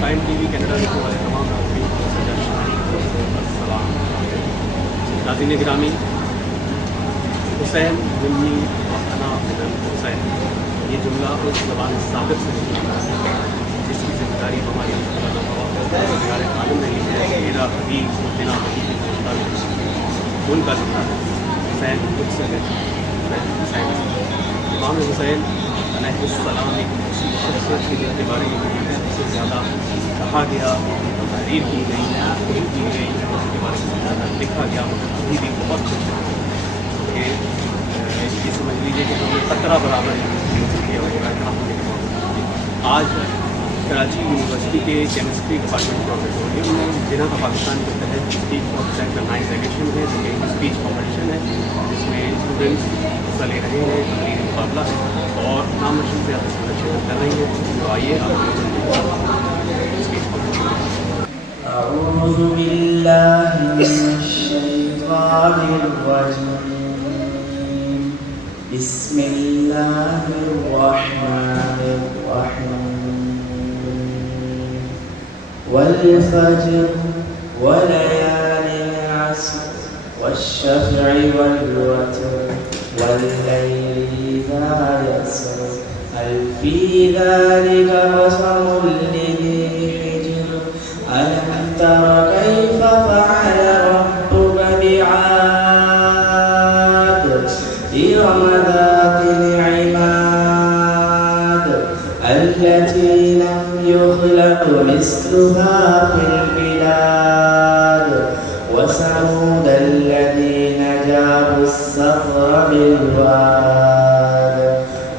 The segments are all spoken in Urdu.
ٹائم ٹی وی کینیڈا دیکھنے والے تمام ناظرین کو السلام علیکم۔ ناظرین گرامی، حسین منی وطنا من حسین، یہ جملہ اس زبان ثابت سے نکلا ہے جس کی ذمہ داری ہماری عالم نے لی ہے۔ میرا حبیب بنا حبیب کے مطابق ان کا جملہ ہے، حسین خود سے ہے، حسین امام حسین علیہ السلام ایک ایسی شخصیت تھی جن کے بارے میں سب سے زیادہ کہا گیا، تحریر کی گئی، تحریر کی گئی، اس کے بارے میں زیادہ لکھا گیا، مگر ابھی بھی بہت کچھ ہے کہ یہ سمجھ لیجیے کہ ہم نے قطرہ برابر کیا ہوگا۔ آج کراچی یونیورسٹی کے کیمسٹری ڈپارٹمنٹ آف پیٹرولیم میں جنہوں کا پاکستان کے تحت اسپیچ کمپٹیشن کا 9th ایڈیشن ہے، جو کہ اسپیچ کمپٹیشن ہے جس میں اسٹوڈنٹس حصہ لے رہے ہیں، تقریری مقابلہ ہے اور نامنشن سے آپ شرکت کر رہی ہیں۔ تو آئیے آپ اسپیچ کمپٹیشن۔ أعوذ بالله من الشيطان الرجيم، بسم الله الرحمن الرحيم، والفجر وليال العشر والشفع والوتر والليل إذا يسر هل في ذلك قسم لذي حجر ألم تر كيف فعل ربك بعاد إرم ذات العماد التي لم يخلق مثلها في البلاد وثمود الذين جابوا الصخر بالواد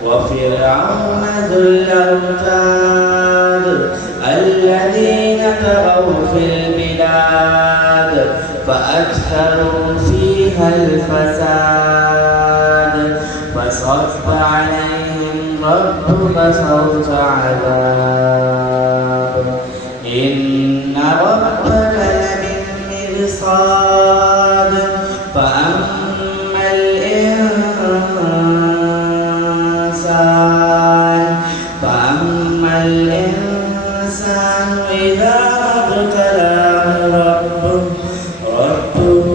وفرعون ذو الأوتاد الذين طغوا في البلاد فأكثروا فيها الفساد فصب عليهم ربك صوت عذاب إن ربك لبالمرصاد فأما الإنسان إذا ابتلاه ربه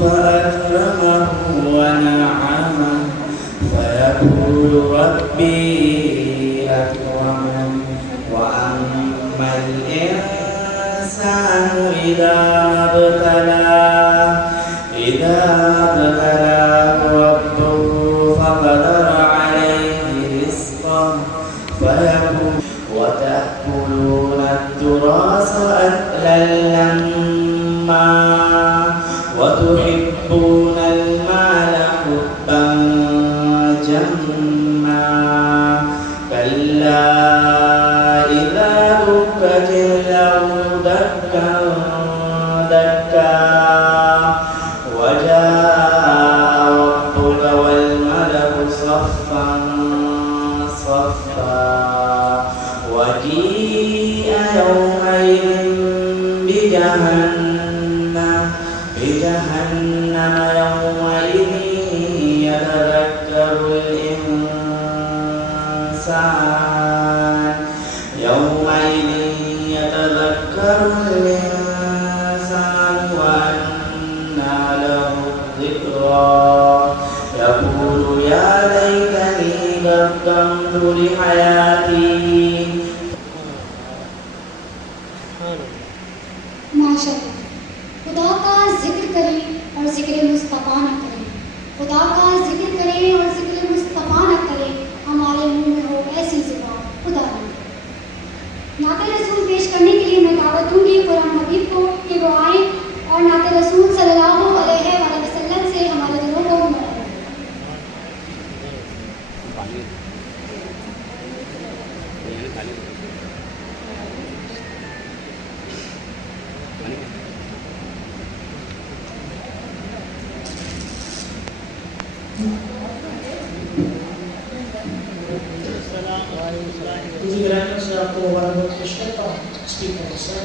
فأكرمه ونعمه فيقول ربي أكرمن وأما الإنسان إذا ابتلاه ربه فقدر عليه رزقه فيقول وتأكلون التراث أكلا لما وتحبون المال حبا جما كلا إذا دكت الأرض دكا دكا وجاء ربك والملك صفا صفا وجيء يومئذ بجهنم يومئذ يتذكر الإنسان وأنى له الذكرى يقول يا ليتني قدمت لحياتي۔ معاشرہ، خدا کا ذکر کریں اور ذکر مصطفیٰ نہ کریں، خدا کا ذکر کریں اور ذکر مصطفیٰ نہ کریں، ہمارے منہ میں ہو ایسی زبان خدا نہ۔ نعت رسول پیش کرنے کے لیے میں دعوت دوں گی قرآن حبیب کو کہ وہ آئیں اور نعت رسول صلی اللہ علیہ وسلم سے ہمارے دلوں کو ملائیں۔ سے آپ کو مبارکباد پیش کرتا ہوں اسپیکر سے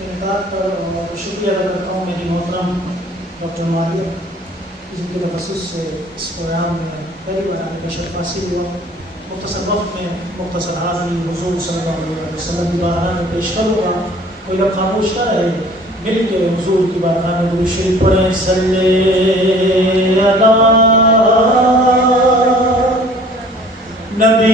انعقاد پر اور شکریہ ادا کرتا ہوں میری محترم ڈاکٹر ماریہ جن کے تخصص سے اس پروگرام میں پہلی بار آنے کا شرف حاصل ہوا، مختصر وقت میں مختصر حاضری حضور صلی اللہ علیہ وسلم کی بارگاہ میں پیش کروں گا. کوئی لوگ خاموش نہ رہے, مل کے حضور کی بارگاہ میں درود شریف پڑھیں. صلی اللہ نبی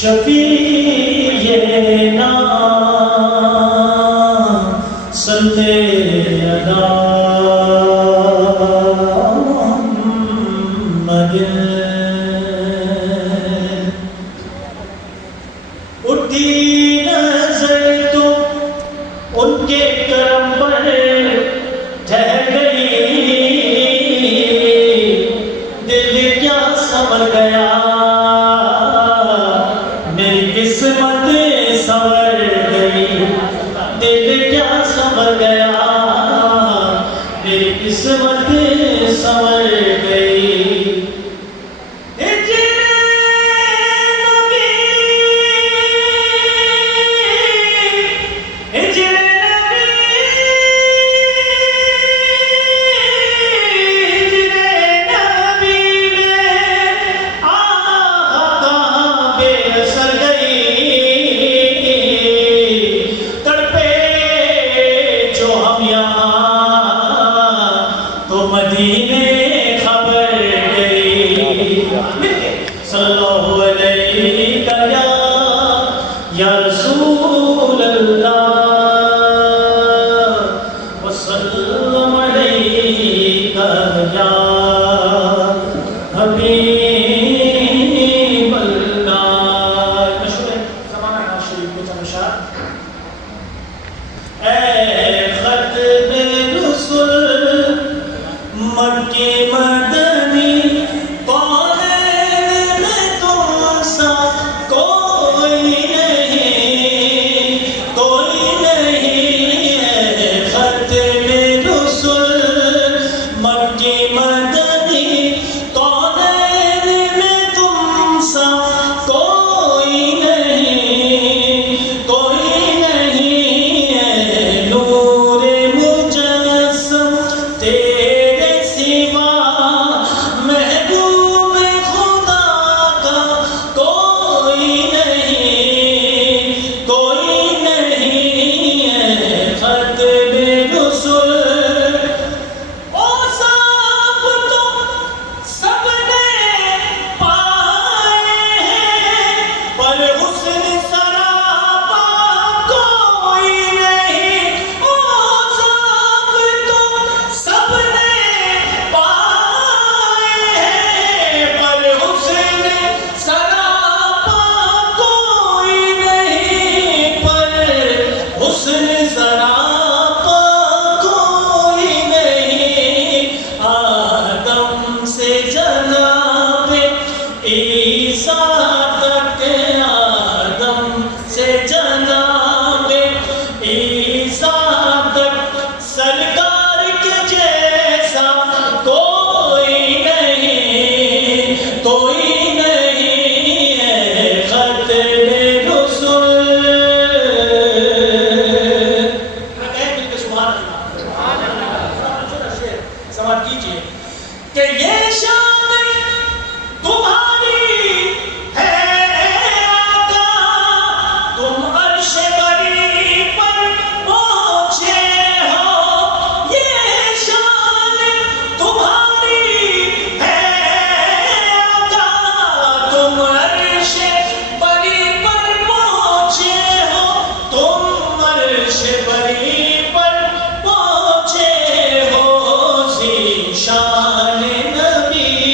شفیعنا صلی علی محمد. اٹھی نظر تو ان کے کرم پر ٹھہر گئی, دل کیا سنور گیا, قسمت سنور گئی, دل کیا سنور گیا, میری قسمت سنور گئی. شان نبی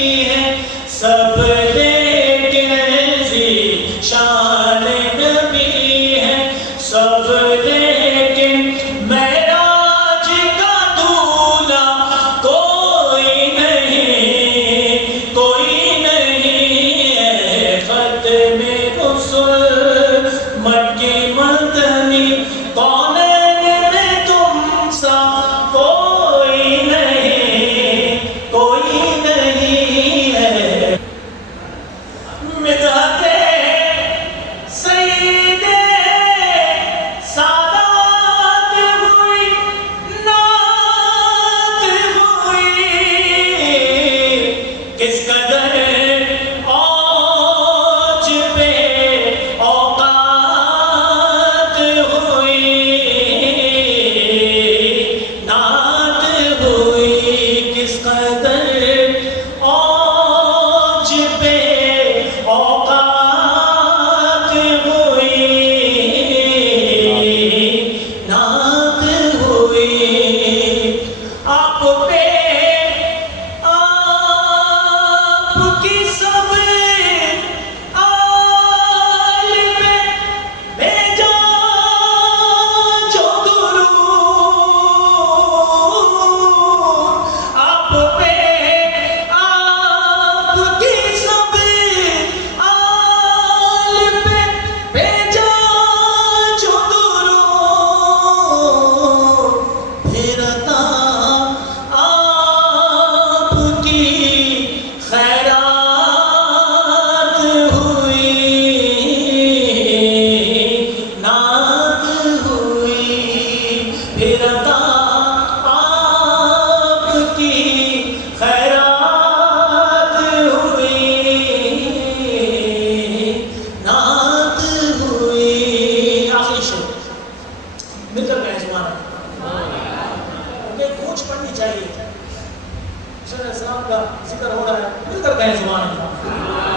حسین علیہ السلام کا ذکر ہو رہا ہے، مل کر کہیں سبحان اللہ.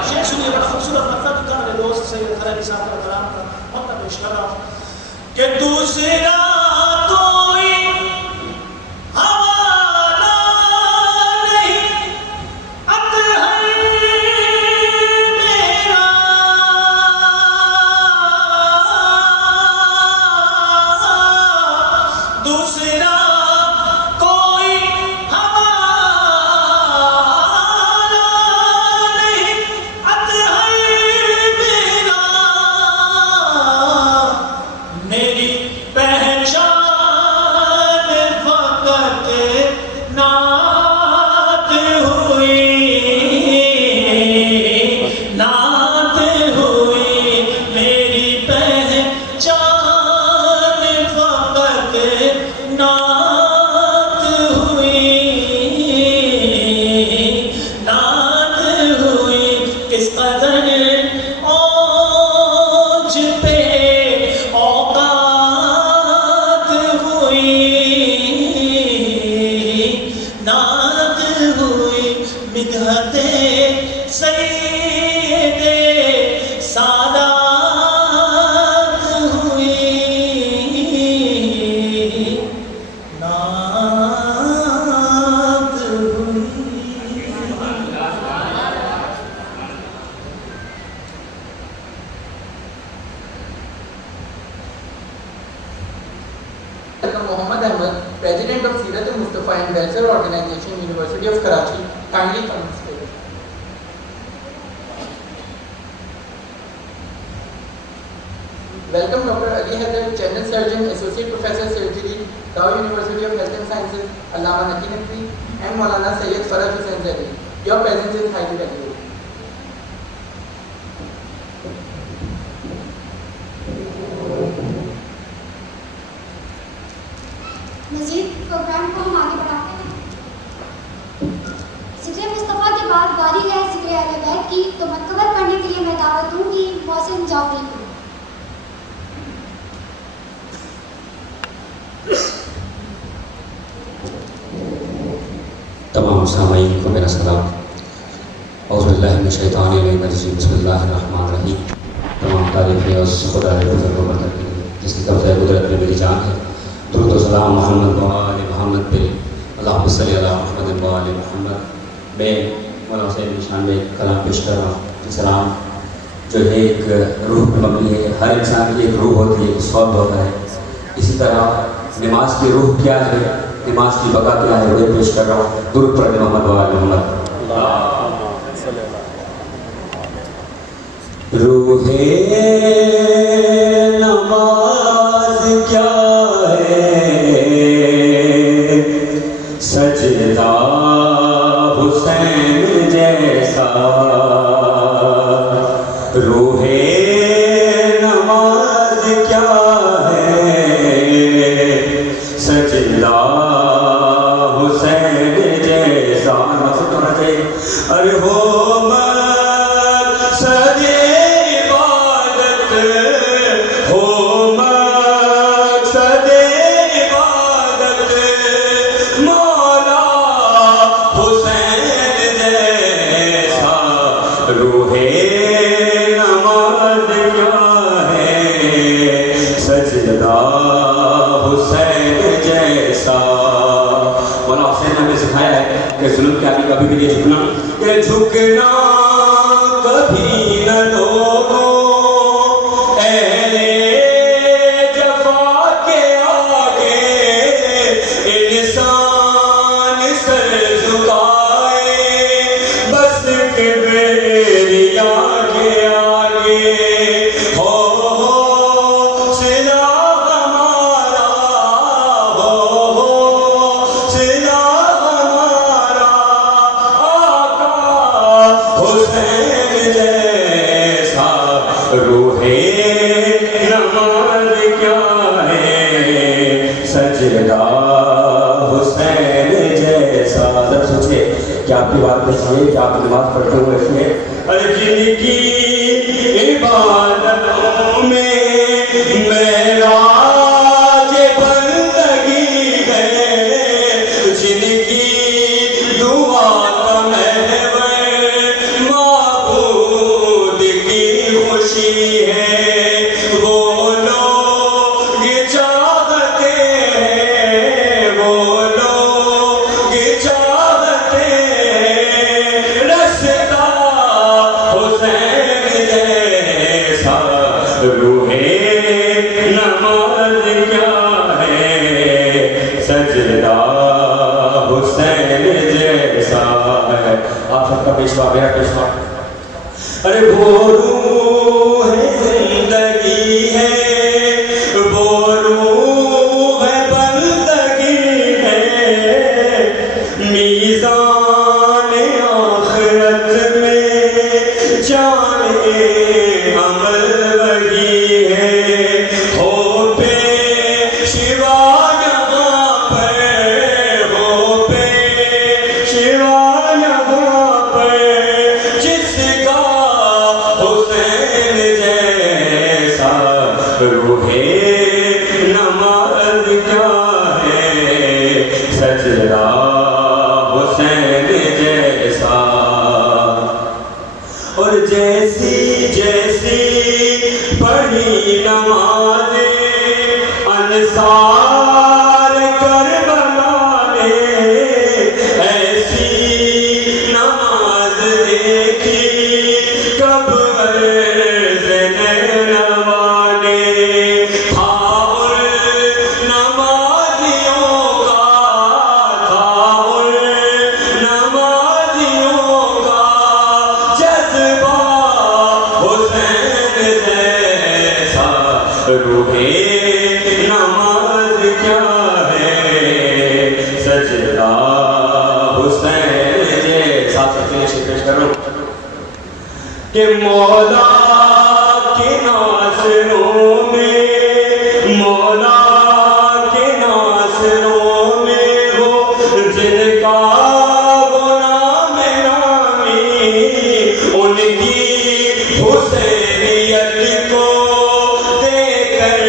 شیخ سنیے بڑا خوبصورت مطلب لکھا میرے دوست سید خلیل صاحب کا کلام کا مطلب پیش کر رہا ہوں کہ دوسرا کوئی حوالہ نہیں اطہر میرا، دوسرا کوئی Mohammad Ahmed, President of Seerat al-Mustafa and Welfare Organization, University of Karachi, kindly come on stage. Welcome Dr. Ali Haider, General Surgeon, Associate Professor Surgery, Dow University of Health and Sciences, Allama Naqi Naqvi, and Maulana Sayyid Faraj Hussain Zari. Your presence is highly valued. مزید پروگرام کو ہم آگے بڑھاتے ہیں. ذکر مصطفیٰ کے بعد باری ہے ذکر اہل بیت کی، تو مکمل کرنے کے لیے میں دعوت دوں گی محسن جعفری کو. تمام سامعین کو میرا سلام. اعوذ باللہ من الشیطان الرجیم، بسم اللہ الرحمن الرحیم. تمام تعریفیں اس خدا بزرگ و برتر جس کی قبضہ قدرت میں میری جان ہے. درود و سلام محمد و آل محمد پہ، اللہم صلی علی محمد و آل محمد. میں مولانا حسین کی شان میں ایک کلام پیش کر رہا ہوں. یہ سلام جو ہے ایک روح پہ مبنی ہے. ہر انسان کی ایک روح ہوتی ہے، ایک صوت ہوتا ہے. اسی طرح نماز کی روح کیا ہے، نماز کی بقا کیا ہے، وہ پیش کر رہا ہوں. درود پر محمد و آل محمد. روح نماز کیا سجدہ حسین جیسا، روح نماز کیا ہے سجدہ حسین جیسا. مقصد ہونا چاہیے ارے ہو مقصد عبادت، ہو مقصد عبادت مولا حسین جیسا. روح نماز کیا ہے سجدہ حسین جیسا. مولانا حسین نے ہمیں سکھایا ہے کہ ظلم کے آگے کبھی بھی نہیں جھکنا. کہ جھکنا کبھی نہ لوگوں اہل جفا کے آگے، انسان سر جھکائے بس کبریا کے آگے. ہو سلا ہمارا، ہو سلا ہمارا آقا حسین جیسا. روح نماز کیا ہے سجدہ حسین جیسا. ذرا سوچے کہ آپ کی بات کیسی ہے کہ آپ نماز پڑھتے ہوئے ایسی ہے. ارے جن کی عبادتوں میں معراج بندگی ہے، جن کی دعا ارے وہ روح زندگی ہے، وہ روح بندگی ہے، میزان آخرت میں جانے عمل وہی ہے، ہو پیشوا یہاں پر، ہو پیشوا یہاں پر، جس کا حسین جیسا روح نماز کیا ہے، سجدہ حسین جیسا، اور جیسی جیسی پڑھی نمازیں انصار کربلا نے، ایسی نماز دیکھی کب عرض نینوا نے، تھا ان نمازیوں کا، تھا ان نمازیوں کا جذبہ حسین جیسا روح نماز کیا ہے، سجدہ حسین جیسا۔ سچے شکر کرو کہ مولا کے ناصروں میں، مولا کے ناصروں میں وہ جن کا وہ نام نامی، ان کی حسینیت کو دے کر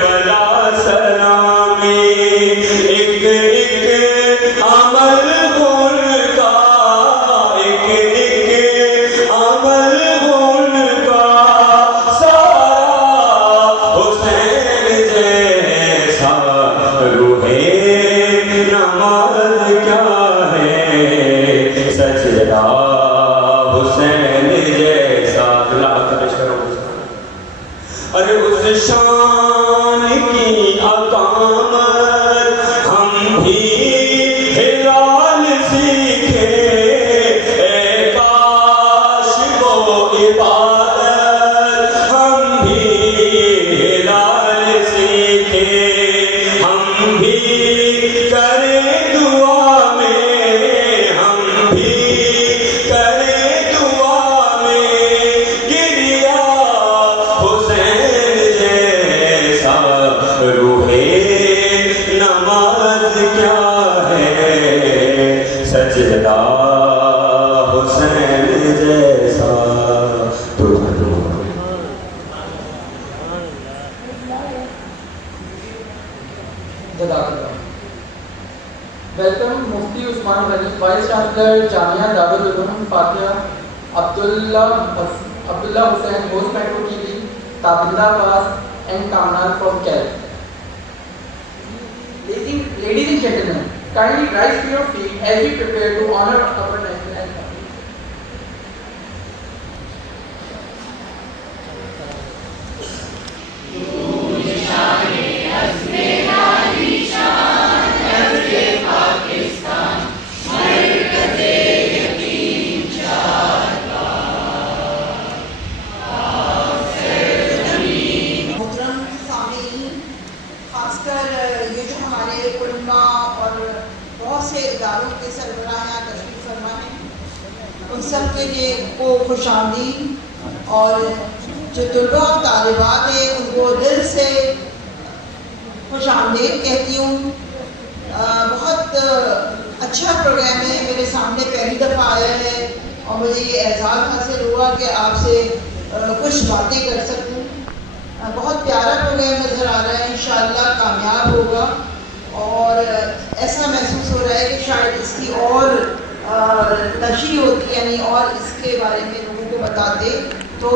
بلا سلامی، ایک ایک عمل ان کا، ایک ایک عمل ان کا، سارا حسین جیسا روح نماز کیا ہے، سجدہ حسین جیسا۔ اللہ کا پیش کرو۔ ارے اس شان کی اقامت ہم بھی ہلال سیکھے، اے کاش وہ عبادت ہم بھی ہلال سیکھے، ہم بھی کریں دعا میں، ہم بھی کریں دعا میں، گریا حسین جیسا روح نماز کیا ہے، سجدہ حسین جیسا۔ Welcome Mufti Usman Ghani, vice chancellor Jamia Darul Uloom Fatiha, Abdullah Hussain, host metro TV, Tabinda Abbas and کامنال فرام کیل۔ Ladies and gentlemen, kindly rise to your feet as we prepare to honor our national anthem. محترم سامعین، خاص کر یہ جو ہمارے علماء اور بہت سے اداروں کے سربراہ یہاں تشریف فرما ہیں، ان سب کے لیے کو خوش آمدید، اور جو طلباء اور طالبات ہیں ان کو دل سے خوش آمدید کہتی ہوں۔ بہت اچھا پروگرام ہے، میرے سامنے پہلی دفعہ آیا ہے اور مجھے یہ اعزاز حاصل ہوا کہ آپ سے کچھ باتیں کر سکوں۔ بہت پیارا پروگرام نظر آ رہا ہے، انشاءاللہ کامیاب ہوگا، اور ایسا محسوس ہو رہا ہے کہ شاید اس کی اور تشریح ہوتی، یعنی اور اس کے بارے میں لوگوں کو بتاتے تو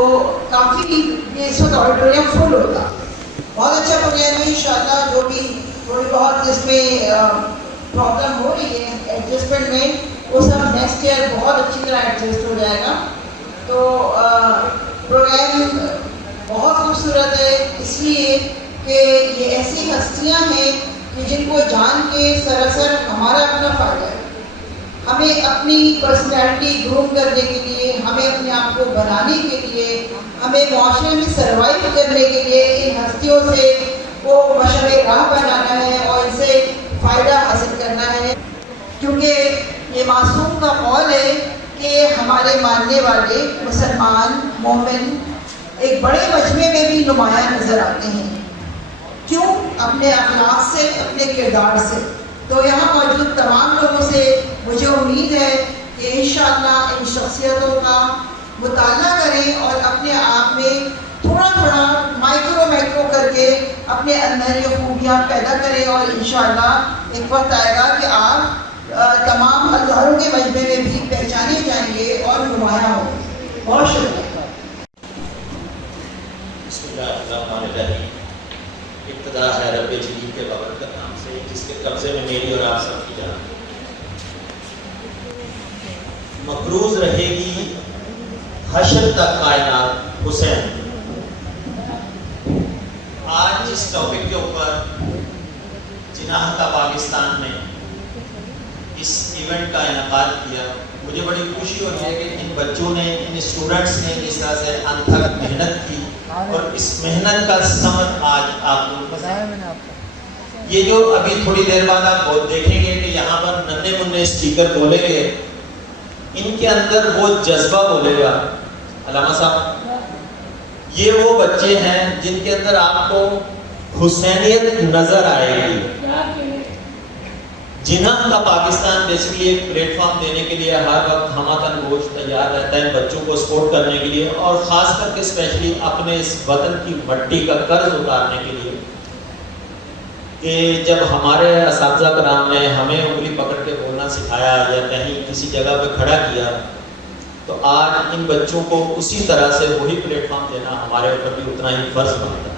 کافی یہ اس وقت آڈیٹوریم فل ہوتا۔ بہت اچھا پروگرام ہے، انشاءاللہ جو بھی تھوڑی بہت اس میں پرابلم ہو رہی ہے ایڈجسٹمنٹ میں، وہ سب نیکسٹ ایئر بہت اچھی طرح ایڈجسٹ ہو جائے گا۔ تو پروگرام بہت خوبصورت ہے، اس لیے کہ یہ ایسی ہستیاں ہیں کہ جن کو جان کے سراسر ہمارا اپنا فائدہ ہے۔ ہمیں اپنی پرسنالٹی گروم کرنے کے لیے، ہمیں اپنے آپ کو بنانے کے لیے، ہمیں معاشرے میں سروائیو کرنے کے لیے ان ہستیوں سے وہ مشرِ راہ بنانا ہے اور ان سے فائدہ حاصل کرنا ہے، کیونکہ یہ معصوم کا قول ہے کہ ہمارے ماننے والے مسلمان مومن ایک بڑے مجمع میں بھی نمایاں نظر آتے ہیں. کیوں؟ اپنے اخلاق سے، اپنے کردار سے. تو یہاں موجود تمام لوگوں سے مجھے امید ہے کہ انشاءاللہ ان شخصیتوں کا مطالعہ کریں اور اپنے آپ میں تھوڑا تھوڑا مائکرو کر کے اپنے اندر یہ خوبیاں پیدا کریں، اور انشاءاللہ ایک وقت آئے گا کہ آپ تمام ہزاروں کے مجمع میں بھی پہچانے جائیں گے اور نمایاں ہوں گے. بہت شکریہ. بسم اللہ الرحمن الرحیم. ابتدا ہے رب جلیل کے بابرکت نام سے، جس کے قبضے میں میری اور آپ سب کی جان مقروض رہے گی حشر تک کائنات حسین. آج جس ٹاپک کے اوپر جناح کا پاکستان نے اس ایونٹ کا انعقاد کیا، مجھے بڑی خوشی ہوتی ہے کہ ان بچوں نے، ان اسٹوڈنٹس نے جس طرح سے انتھک محنت کی اور اس محنت کا ثمر آج آپ لوگ یہ جو ابھی تھوڑی دیر بعد آپ دیکھیں گے کہ یہاں پر ننے منے اسپیکر بولیں گے، ان کے اندر وہ جذبہ بولے گا. علامہ صاحب، یہ وہ بچے ہیں جن کے اندر آپ کو حسینیت نظر آئے گی. جناح کا پاکستان بیسیکلی ایک پلیٹ فارم دینے کے لیے ہر وقت ہمہ تن گوشت تیار رہتا ہے بچوں کو سپورٹ کرنے کے لیے، اور خاص کر کے اسپیشلی اپنے اس وطن کی مٹی کا قرض اتارنے کے لیے. کہ جب ہمارے اساتذہ کرام نے ہمیں انگلی پکڑ کے بولنا سکھایا یا کہیں کسی جگہ پہ کھڑا کیا، تو آج ان بچوں کو اسی طرح سے وہی پلیٹ فارم دینا ہمارے اوپر بھی اتنا ہی فرض بنتا ہے.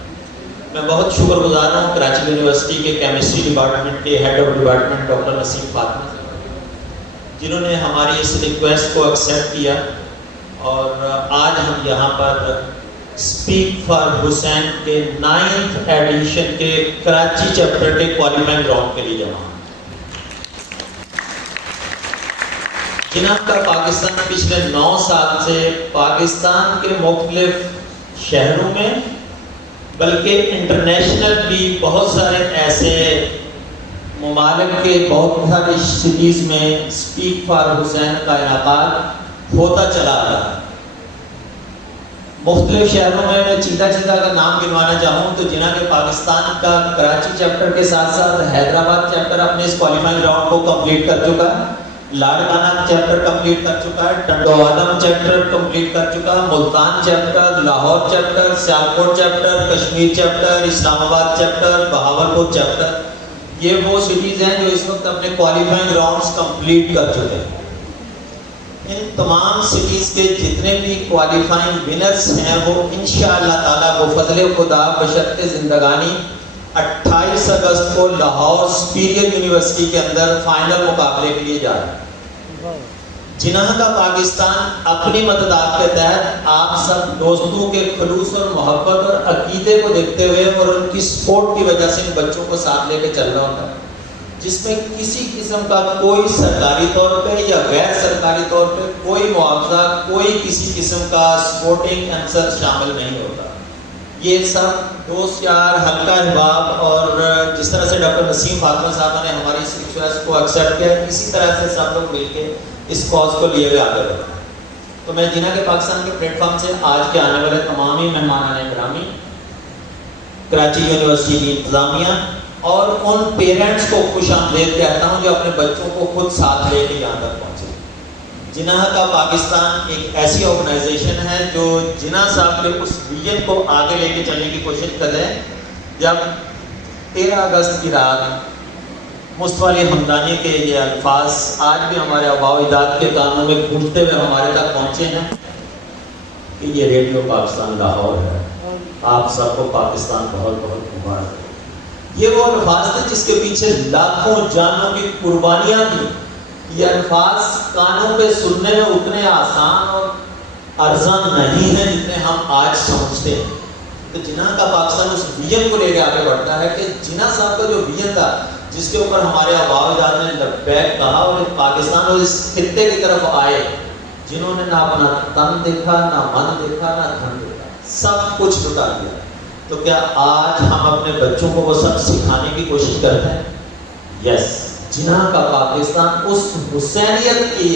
میں بہت شکر گزار ہوں کراچی یونیورسٹی کے کیمسٹری ڈپارٹمنٹ کے ہیڈ آف ڈپارٹمنٹ ڈاکٹر نسیم فاطمہ سے، جنہوں نے ہماری اس ریکویسٹ کو ایکسیپٹ کیا، اور آج ہم یہاں پر اسپیک فار حسین کے 9th ایڈیشن کے کراچی چیپٹر کے کوالیفائنگ راؤنڈ کے لیے جمع ہیں. جناح کا پاکستان پچھلے 9 سال سے پاکستان کے مختلف شہروں میں بلکہ انٹرنیشنل بھی بہت سارے ایسے ممالک کے بہت ساری سٹیز میں اسپیک فار حسین کا انعقاد ہوتا چلا آ رہا ہے. مختلف شہروں میں چیتا کا نام گنوانا چاہوں تو جناح کے پاکستان کا کراچی چیپٹر کے ساتھ ساتھ حیدرآباد چیپٹر اپنے اس کوالیفائنگ راؤنڈ کو کمپلیٹ کر چکا ہے، لاڑکانہ چیپٹر کمپلیٹ کر چکا ہے، ٹنڈوادم چیپٹر کمپلیٹ کر چکا ہے، Multan chapter, Lahore chapter, Sialkot chapter, Kashmir chapter, Islamabad chapter, Bahawalpur chapter. یہ وہ سٹیز ہیں جو اس وقت اپنے کوالیفائنگ راؤنڈز کمپلیٹ کر چکے ہیں. ان تمام سٹیز کے جتنے بھی کوالیفائنگ ونرز ہیں وہ انشاءاللہ تعالیٰ وہ فضل خدا بشرط زندگانی 28 اگست کو لاہور سپیریئر یونیورسٹی کے اندر فائنل مقابلے کے لیے جا رہے ہیں. جناح کا پاکستان اپنی مددات کے تحت آپ سب دوستوں کے خلوص اور محبت اور عقیدے کو دیکھتے ہوئے اور ان کی سپورٹ کی وجہ سے ان بچوں کو ساتھ لے کے چل رہا ہوتا ہے، جس میں کسی قسم کا کوئی سرکاری طور پہ یا غیر سرکاری طور پہ کوئی معاوضہ، کوئی کسی قسم کا سپورٹنگ عنصر شامل نہیں ہوتا. یہ سب دوست یار، حلقہ احباب، اور جس طرح سے ڈاکٹر نسیم فاطمہ صاحبہ نے ہماری اس ریکویسٹ کو ایکسیپٹ کیا، اسی طرح سے سب لوگ مل کے اس کاز کو لیے ہوئے آگے بڑھتے ہیں. تو میں جناح کے پاکستان کے پلیٹ فارم سے آج کے آنے والے تمام ہی مہمانان گرامی، کراچی یونیورسٹی کی انتظامیہ اور ان پیرنٹس کو خوش آمدید کہتا ہوں جو اپنے بچوں کو خود ساتھ لے کے یہاں تک پہنچے. جناح کا پاکستان ایک ایسی آرگنائزیشن ہے جو جناح صاحب کے اس ویژن کو آگے لے کے چلنے کی کوشش کر رہے ہیں. جب 13 اگست کی رات مصطفیٰ علی حمدانی کے یہ الفاظ آج بھی ہمارے آباء و اجداد کے کانوں میں گونجتے ہوئے ہمارے تک پہنچے ہیں کہ یہ ریڈیو پاکستان لاہور ہے، آپ سب کو پاکستان بہت بہت مبارک. یہ وہ الفاظ تھے جس کے پیچھے لاکھوں جانوں کی قربانیاں تھیں. یہ الفاظ کانوں پہ سننے میں اتنے آسان اور ارزاں نہیں ہیں جتنے ہم آج سمجھتے ہیں. تو جناح کا پاکستان اس ویژن کو لے کے آگے بڑھتا ہے کہ جناح صاحب کا جو ویژن تھا جس کے اوپر ہمارے آباء و اجداد نے لبیک کہا اور پاکستان اور اس خطے کی طرف آئے جنہوں نے نہ اپنا تن دیکھا، نہ من دیکھا، نہ دھن دیکھا، سب کچھ لٹا دیا. تو کیا آج ہم اپنے بچوں کو وہ سب سکھانے کی کوشش کرتے ہیں؟ یس. جناح کا پاکستان اس حسینیت کے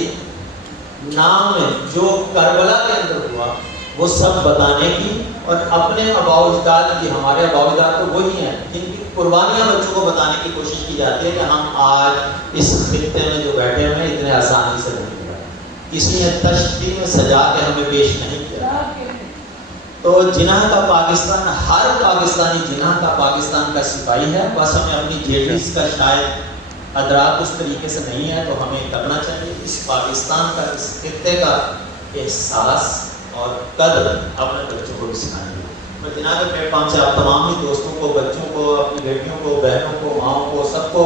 نام میں جو کربلا کے اندر ہوا وہ سب بتانے کی اور اپنے آباء و اجداد کی، ہمارے آباء و اجداد تو وہی ہیں جن کی قربانیاں بچوں کو بتانے کی کوشش کی جاتی ہے کہ ہم آج اس خطے میں جو بیٹھے ہوئے ہیں اتنے آسانی سے نہیں گئے، کسی نے تشریح میں سجا کے ہمیں پیش نہیں کیا. تو جناح کا پاکستان، ہر پاکستانی جناح کا پاکستان کا سپاہی ہے. بس ہمیں اپنی جیٹیز کا شاید ادراک اس طریقے سے نہیں ہے، تو ہمیں کرنا چاہیے اس پاکستان کا، اس خطے کا احساس اور قدر اپنے بچوں کو بھی سکھانے. میں جناح کے پلیٹ فارم سے آپ تمام ہی دوستوں کو، بچوں کو، اپنی بیٹیوں کو، بہنوں کو، ماؤں کو، سب کو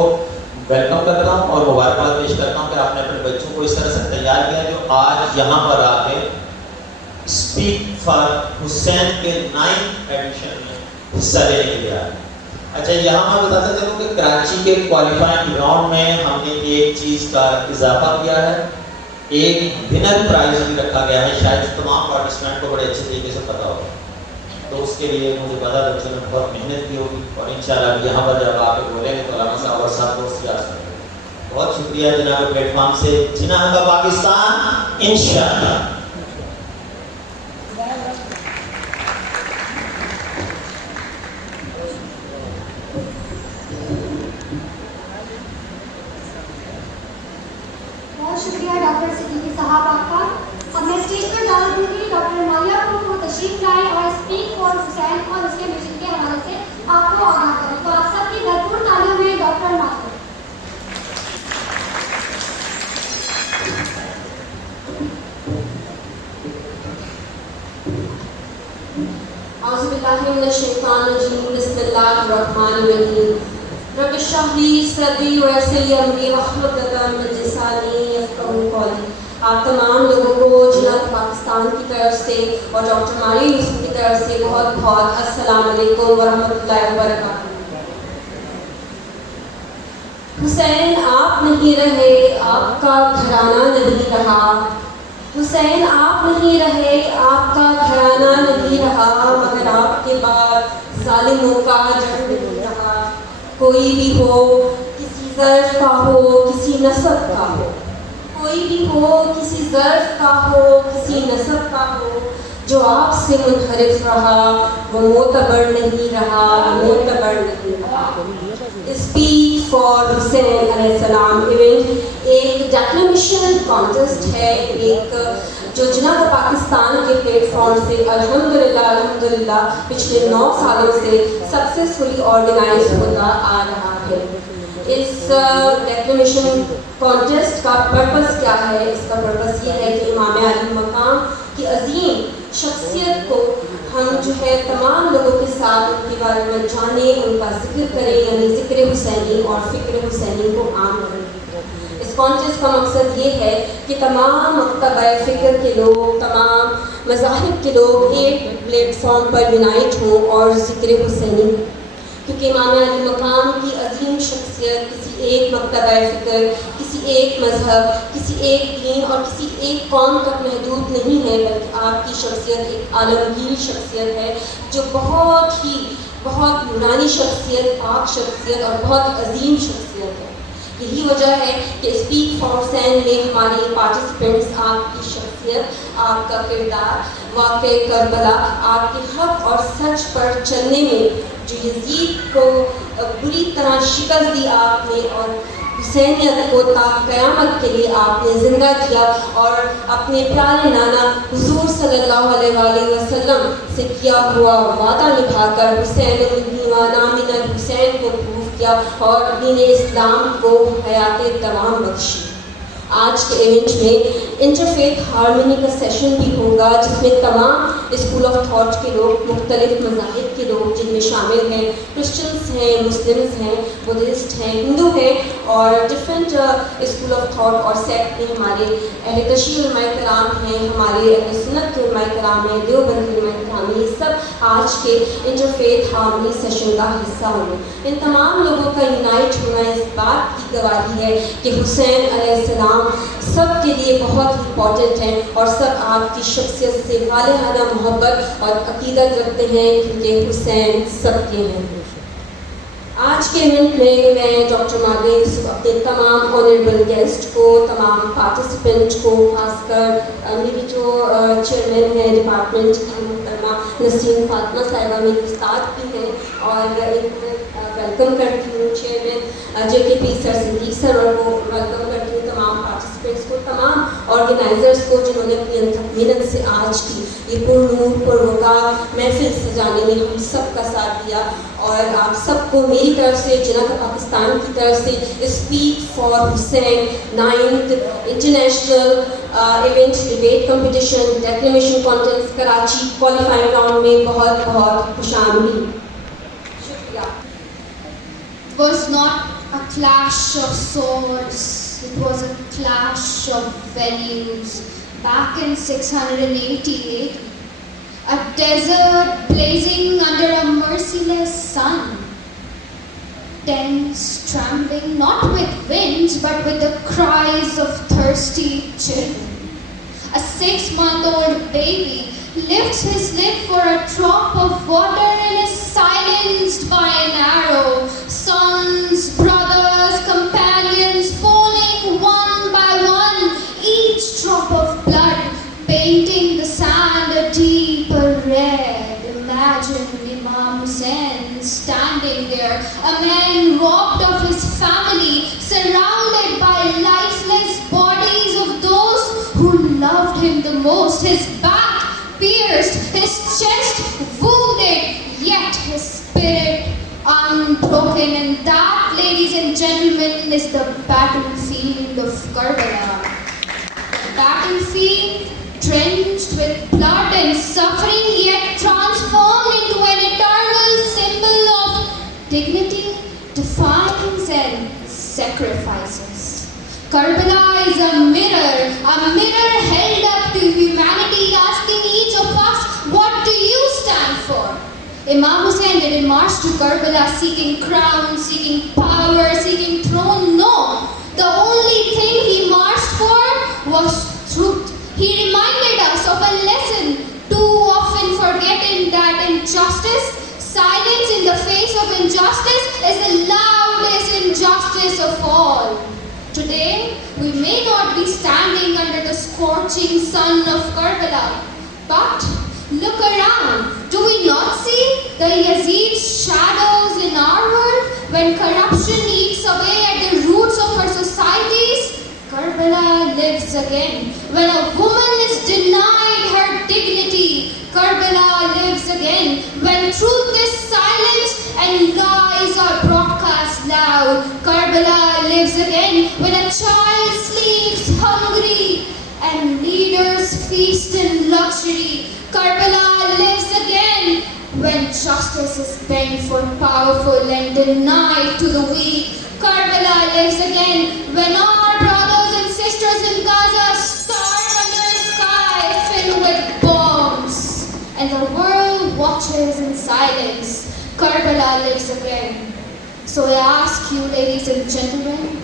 ویلکم کرتا ہوں اور مبارکباد پیش کرتا ہوں کہ آپ نے اپنے بچوں کو اس طرح سے تیار کیا جو آج یہاں پر آ کے اسپیک فار حسین کے 9th ایڈیشن میں حصہ لینے کے لیے آئے. اچھا، یہاں میں بتاتا چلوں کہ کراچی کے کوالیفائنگ راؤنڈ میں ہم نے ایک چیز کا اضافہ کیا ہے، ایک ونر پرائز بھی رکھا گیا ہے. شاید تمام پارٹیسپینٹ کو بڑے اچھے طریقے سے پتا ہوگا. تو اس کے لیے مجھے پتا بچوں نے بہت محنت کی ہوگی اور انشاءاللہ یہاں پر جب آ کے بولیں گے تو علامہ صاحب اور سب دوست یاد کریں گے. بہت شکریہ جناب کے پلیٹ فارم سے. جناح کا پاکستان انشاءاللہ. بہت شکریہ ڈاکٹر صدیقی صاحب آپ کا. اب میں اسٹیج پر ڈال دوں گی ڈاکٹر مالیہ کو وہ تشریف لائیں اور اسپیک فار حسین اور اس کے مشن کے حوالے سے آپ کو آگاہ کریں. تو آپ سب کی بھرپور تعلیوں میں ڈاکٹر ناصر. اعوذ باللہ من الشیطان الرجیم. بسم اللہ الرحمن الرحیم. رب اشرح لی صدری ویسر لی امری واحلل عقدۃ من لسانی یفقہوا قولی. آپ تمام لوگوں کو جناح پاکستان کی طرف سے اور ڈاکٹر مالیہ یوسف کی طرف سے بہت بہت السلام علیکم ورحمۃ اللہ وبرکاتہ. حسین آپ نہیں رہے، آپ کا گھرانہ نہیں رہا. حسین آپ نہیں رہے، آپ کا گھرانہ نہیں رہا، مگر آپ کے بعد ظالموں کا جڑ نہیں رہا. کوئی بھی ہو، کسی ظرف کا ہو، کسی نسب کا ہو، کوئی بھی ہو، کسی ظرف کا ہو، کسی نسب کا ہو، جو آپ سے منحرف رہا وہ معتبر نہیں رہا، معتبر نہیں رہا. اسپیک فار حسین علیہ السلام ایونٹ ایک ڈیکلمیشن کانٹیسٹ ہے، ایک جو جناح پاکستان کے پلیٹ فارم سے الحمدللہ پچھلے 9 سالوں سے سکسیسفلی آرگنائز ہوتا آ رہا ہے. اس ڈیکلمیشن کانٹیسٹ کا پرپس کیا ہے؟ اس کا پرپس یہ ہے کہ امام علی مقام کی عظیم شخصیت کو ہم جو ہے تمام لوگوں کے ساتھ ان کے بارے میں جانیں، ان کا ذکر کریں، یعنی ذکر حسینی اور فکر حسینی کو عام کریں. اس کانٹیسٹ کا مقصد یہ ہے کہ تمام مکتبہ فکر کے لوگ، تمام مذاہب کے لوگ ایک پلیٹ فارم پر یونائٹ ہوں اور ذکر حسینی، کیونکہ امام علی مقام کی عظیم شخصیت کسی ایک مکتبہ فکر، کسی ایک مذہب، کسی ایک دین اور کسی ایک قوم تک محدود نہیں ہے، بلکہ آپ کی شخصیت ایک عالمگیر شخصیت ہے جو بہت نورانی شخصیت، پاک شخصیت اور بہت عظیم شخصیت ہے. یہی وجہ ہے کہ اسپیک فار حسین میں ہمارے پارٹیسپینٹس آپ کی شخصیت، آپ کا کردار، واقع کربلا، آپ کے حق اور سچ پر چلنے میں جو یزید کو بری طرح شکست دی آپ نے اور حسینیت کو تا قیامت کے لیے آپ نے زندہ کیا اور اپنے پیارے نانا حضور صلی اللہ علیہ وآلہ وسلم سے کیا ہوا وعدہ نبھا کر حسین الدیوانہ من الحسین کو پروف کیا اور دین اسلام کو حیات دوام بخشی. آج کے ایونٹ میں انٹرفیتھ ہارمونی کا سیشن بھی ہوگا جس میں تمام اسکول آف تھاٹ کے لوگ، مختلف مذاہب کے لوگ جن میں شامل ہیں کرسچنس ہیں، مسلمز ہیں، بدھسٹ ہیں، ہندو ہیں اور ڈفرینٹ اسکول آف تھاٹ اور سیکٹ میں ہمارے اہل تشیع علماء کرام ہیں، ہمارے اہل سنت کے علماء کرام ہیں، دیوبند علماء کرام ہیں، یہ سب آج کے انٹرفیتھ ہارمونی سیشن کا حصہ ہوں گے۔ ان تمام لوگوں کا یونائٹ ہونا اس بات کی گواہی ہے کہ حسین علیہ السلام سب کے لیے بہت امپورٹنٹ ہیں اور سب آپ کی شخصیت سے والہانہ محبت اور عقیدت رکھتے ہیں کیونکہ حسین سب کے ہیں۔ آج کے ایونٹ میں میں ڈاکٹر ماگے یوسف اپنے تمام آنریبل گیسٹ کو، تمام پارٹیسپینٹ کو، خاص کر میری جو چیئرمین ہے ڈپارٹمنٹ کی محترمہ نسرین فاطمہ صاحبہ میری استاد بھی ہیں، اور ایک ویلکم کرتی ہوں چیئرمین جے کے پی سر صدیق سر اور کو ویلکم کرتی ہوں، تمام پارٹیسپینٹس کو، تمام آرگنائزرس کو جنہوں نے اپنی انتھک محنت سے آج کی یہ پرنور پروکار محفل سجانے میں ہم سب کا ساتھ دیا، اور آپ سب کو میری طرف سے، جناح پاکستان کی طرف سے speak for Hussain 9th international event debate competition declamation contest Karachi qualifying round میں بہت بہت خوش آمدید۔ شکریہ۔ It was not a clash of swords, it was a clash of values. Back in 688, a desert blazing under a merciless sun, tents trembling not with winds but with the cries of thirsty children. A 6-month-old baby lifts his lip for a drop of water and is silenced by an arrow. Sons, brothers, companions falling one by one, each drop of blood painting the sand a deeper red. Imagine Imam Hussain standing there, a man robbed of his family, surrounded by lifeless bodies of those who loved him the most. His back pierced, his chest wounded, yet his spirit unbroken. And that, ladies and gentlemen, is the battlefield of Karbala. The battlefield drenched with blood and suffering, yet transformed into an eternal symbol of dignity, defiance and sacrifices. Karbala is a mirror held up to humanity, asking each of us, what do you stand for? Imam Hussain didn't march to Karbala seeking crown, seeking power, seeking throne. No, the only thing he marched for was truth. He reminded us of a lesson too often forgotten, that injustice, silence in the face of injustice, is the loudest injustice of all. Today, we may not be standing under the scorching sun of Karbala, but look around. Do we not see the Yazid's shadows in our world? When corruption eats away at the roots of our societies, Karbala lives again. When a woman is denied her dignity, Karbala lives again. When truth is silenced and lies are broadcast loud, Karbala lives again. When a child sleeps hungry and leaders feast in luxury, Karbala lives again. When justice is bent for powerful and denied to the weak, Karbala lives again. When our brothers and sisters in Gaza starve under a sky filled with bombs and the world watches in silence, Karbala lives again. So I ask you, ladies and gentlemen,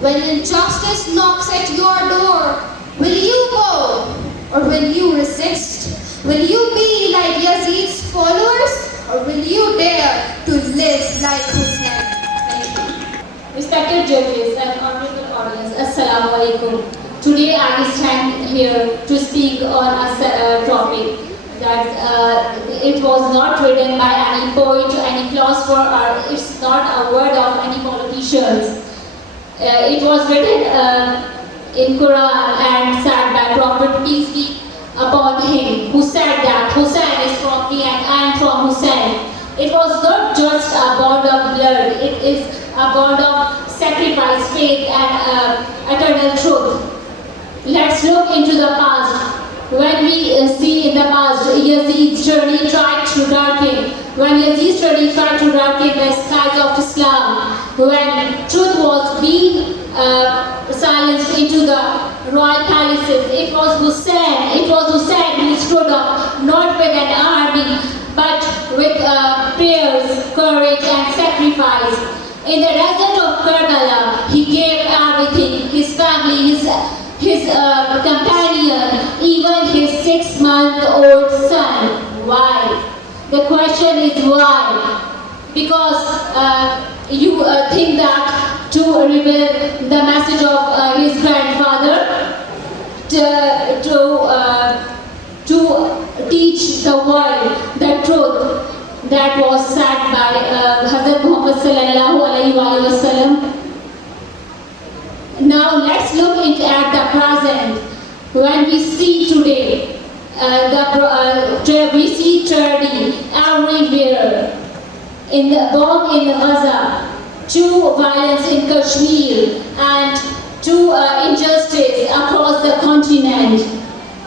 when injustice knocks at your door, will you go or will you resist? Will you be like Yazid's followers or will you dare to live like Hussain? Thank you. Respected judges and honorable audience, Assalamu alaikum. Today I stand here to speak on a topic that it was not written by any poet, any philosopher, or it's not a word of any politicians. It was written in Quran and said by Prophet peace be upon him, who said that Hussain is from me and I am from Hussain. It was not just a bond of blood, it is a bond of sacrifice, faith, and eternal truth. Let's look into the past. When we see in the past, Yazid's journey tried to darken. When Yazid's journey tried to darken the skies of Islam, when truth was being silenced into the royal palaces, it was Hussein who stood up, not with an army, but with prayers, courage, and sacrifice. In the desert of Karbala, he gave everything: his family, his companion, even his 6-month-old son. Why? The question is why? Because you think that to reveal the message of his grandfather, to teach the world the truth that was said by Hazrat Muhammad sallallahu alaihi wasallam. Now let's look at the present. When we see today, we see tragedy everywhere. Bomb in Gaza, to violence in Kashmir, and to injustice across the continent.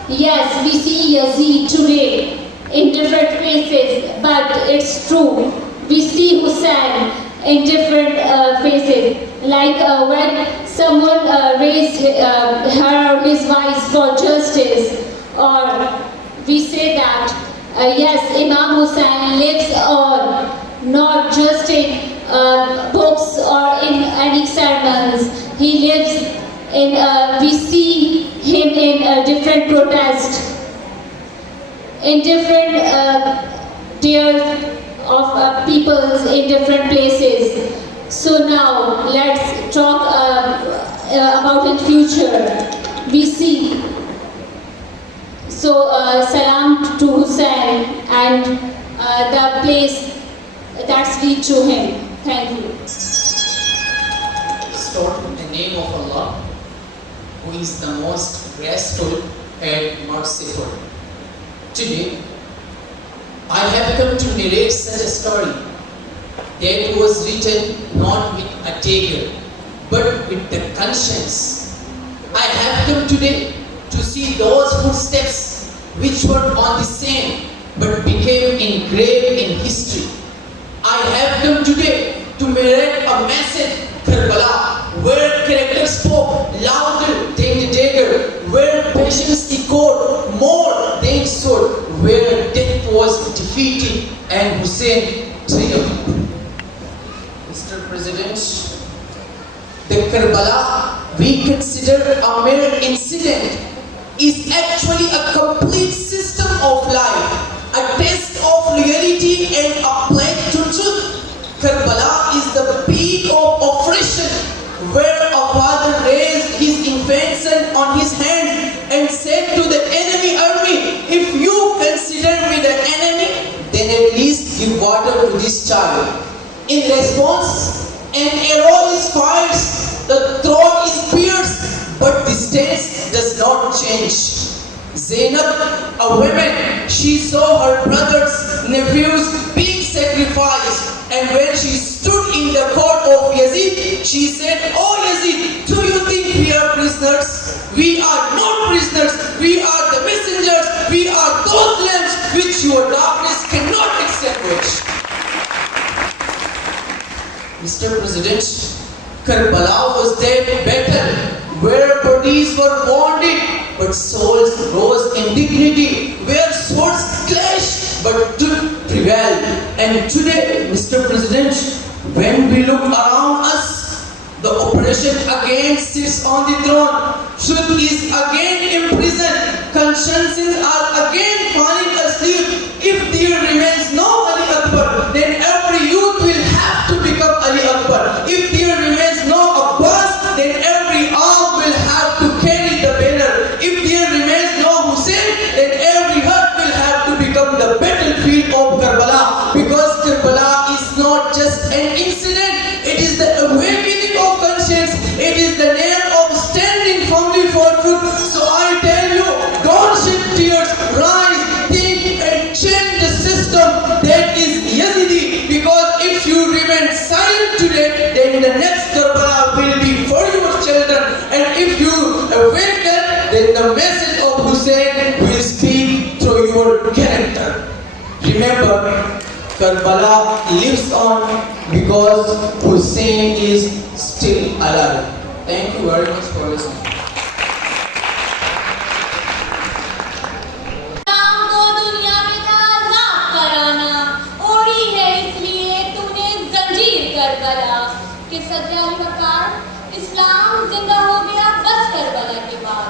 Yes, we see Yazid today in different places, but it's true. We see Hussein in different places. Like when someone raised her or his voice for justice, or we say that yes, Imam Hussein lives on, not just in books or in any sermons. He lives in, we see him in different protests, in different tears of peoples in different places. So now let's talk about in future. We see. So salam to Hussein and the place that's lead to him. Thank you. Start in the name of Allah, who is the most graceful and merciful. Today, I have come to narrate such a story that was written not with a dagger, but with the conscience. I have come today to see those footsteps which were on the sand but became engraved in history. I have come today to narrate a message, Karbala, where character spoke louder than the dagger, where patience echoed more than sword, where death was defeated and Hussein triumphed. Mr. President, the Karbala we consider a mere incident is actually a complete system of life, a test of reality and a pledge to truth. Karbala is the peak of oppression, where a father raised his infant son on his hand and said to the enemy army, "If you consider me the enemy, then at least give water to this child." In response, an arrow is fired, the throat is pierced, but the stance does not change. Zainab, a woman, she saw her brother's nephew's being sacrificed, and when she stood in the court of Yazid, she said, "Oh Yazid, do you think we are prisoners? We are not prisoners, we are the messengers, we are those lambs which your darkness cannot extinguish." Mr. President, Karbala was that battle where bodies were wounded but souls rose in dignity, where swords clashed but truth prevailed. And today, Mr. President, when we look around us, the oppression again sits on the throne, truth is again imprisoned, consciences are again falling asleep. If there remains no Ali Akbar, then every youth will have to become Ali Akbar. If there remains no Abbas, then every arm will have to carry the banner. If there remains no Hussein, then every heart will have to become the battlefield of Karbala. Because Karbala is not just an incident, it is the awakening of conscience, it is the name of standing firmly for truth. So I tell you, don't shed tears, rise, think and the message of Hussein will speak through your character. Remember, Karbala lives on because Hussein is still alive. Thank you very much for listening. اسلام زندہ ہو گیا بس کربلا کے بعد.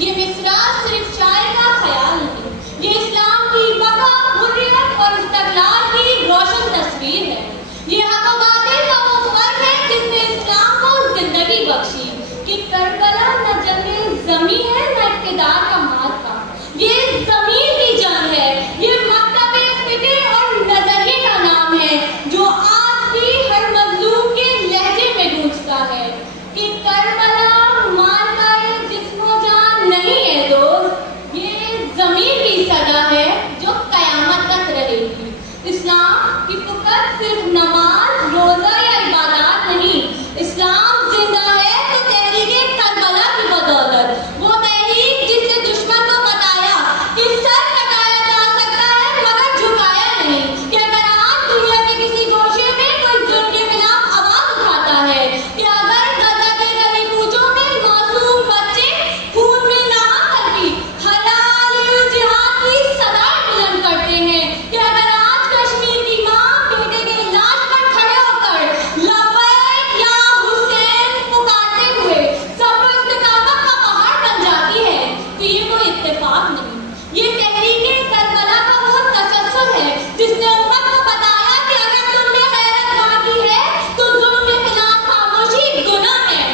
یہ مصرع صرف شاعر کا خیال نہیں, یہ اسلام کی بقا, حریت اور استقلال کی روشن تصویر ہے. یہ حق و باطل کا وہ فرق ہے جس نے اسلام کو زندگی بخشی کہ کربلا نہ جنگ زمیں ہے نہ اقتدار کا مادہ. یہ ضمیر کی جنگ ہے, یہ مکتب فکر اور نظریے کا نام ہے جو آج بھی ہر مظلوم کے لہجے میں گونجتا ہے کہ کربلا مارکا جسم و جان نہیں ہے دوست, یہ ضمیر کی صدا ہے جو قیامت تک رہے گی. اسلام کی فقط صرف نماز, روزہ یا عبادات نہیں, اسلام زندہ ہے تو تحریک کربلا کی بدولت. وہ تحریک جس نے دشمن کو بتایا کہ سر کٹایا جا سکتا ہے مگر جھکایا نہیں, کہ اگر آج دنیا کے کسی گوشے میں کوئی ظلم کے خلاف آواز اٹھاتا ہے, کہ اگر غزہ کے گلی کوچوں میں معصوم بچے خون میں نہا کر بھی حلال جہاد کی صدائیں بلند کرتے ہیں, کہ اگر آج کشمیر کی ماں بیٹے کے لاش پر کھڑے ہو کر لبیک یا حسین پکارتے ہوئے صبر و استقامت کا پہاڑ بن جاتی ہے تو یہ کوئی اتفاق نہیں. یہ تحریک کربلا کا وہ تسلسل ہے جس نے امت کو بتایا کہ اگر تم میں غیرت باقی ہے تو ظلم کے خلاف خاموشی گناہ ہے.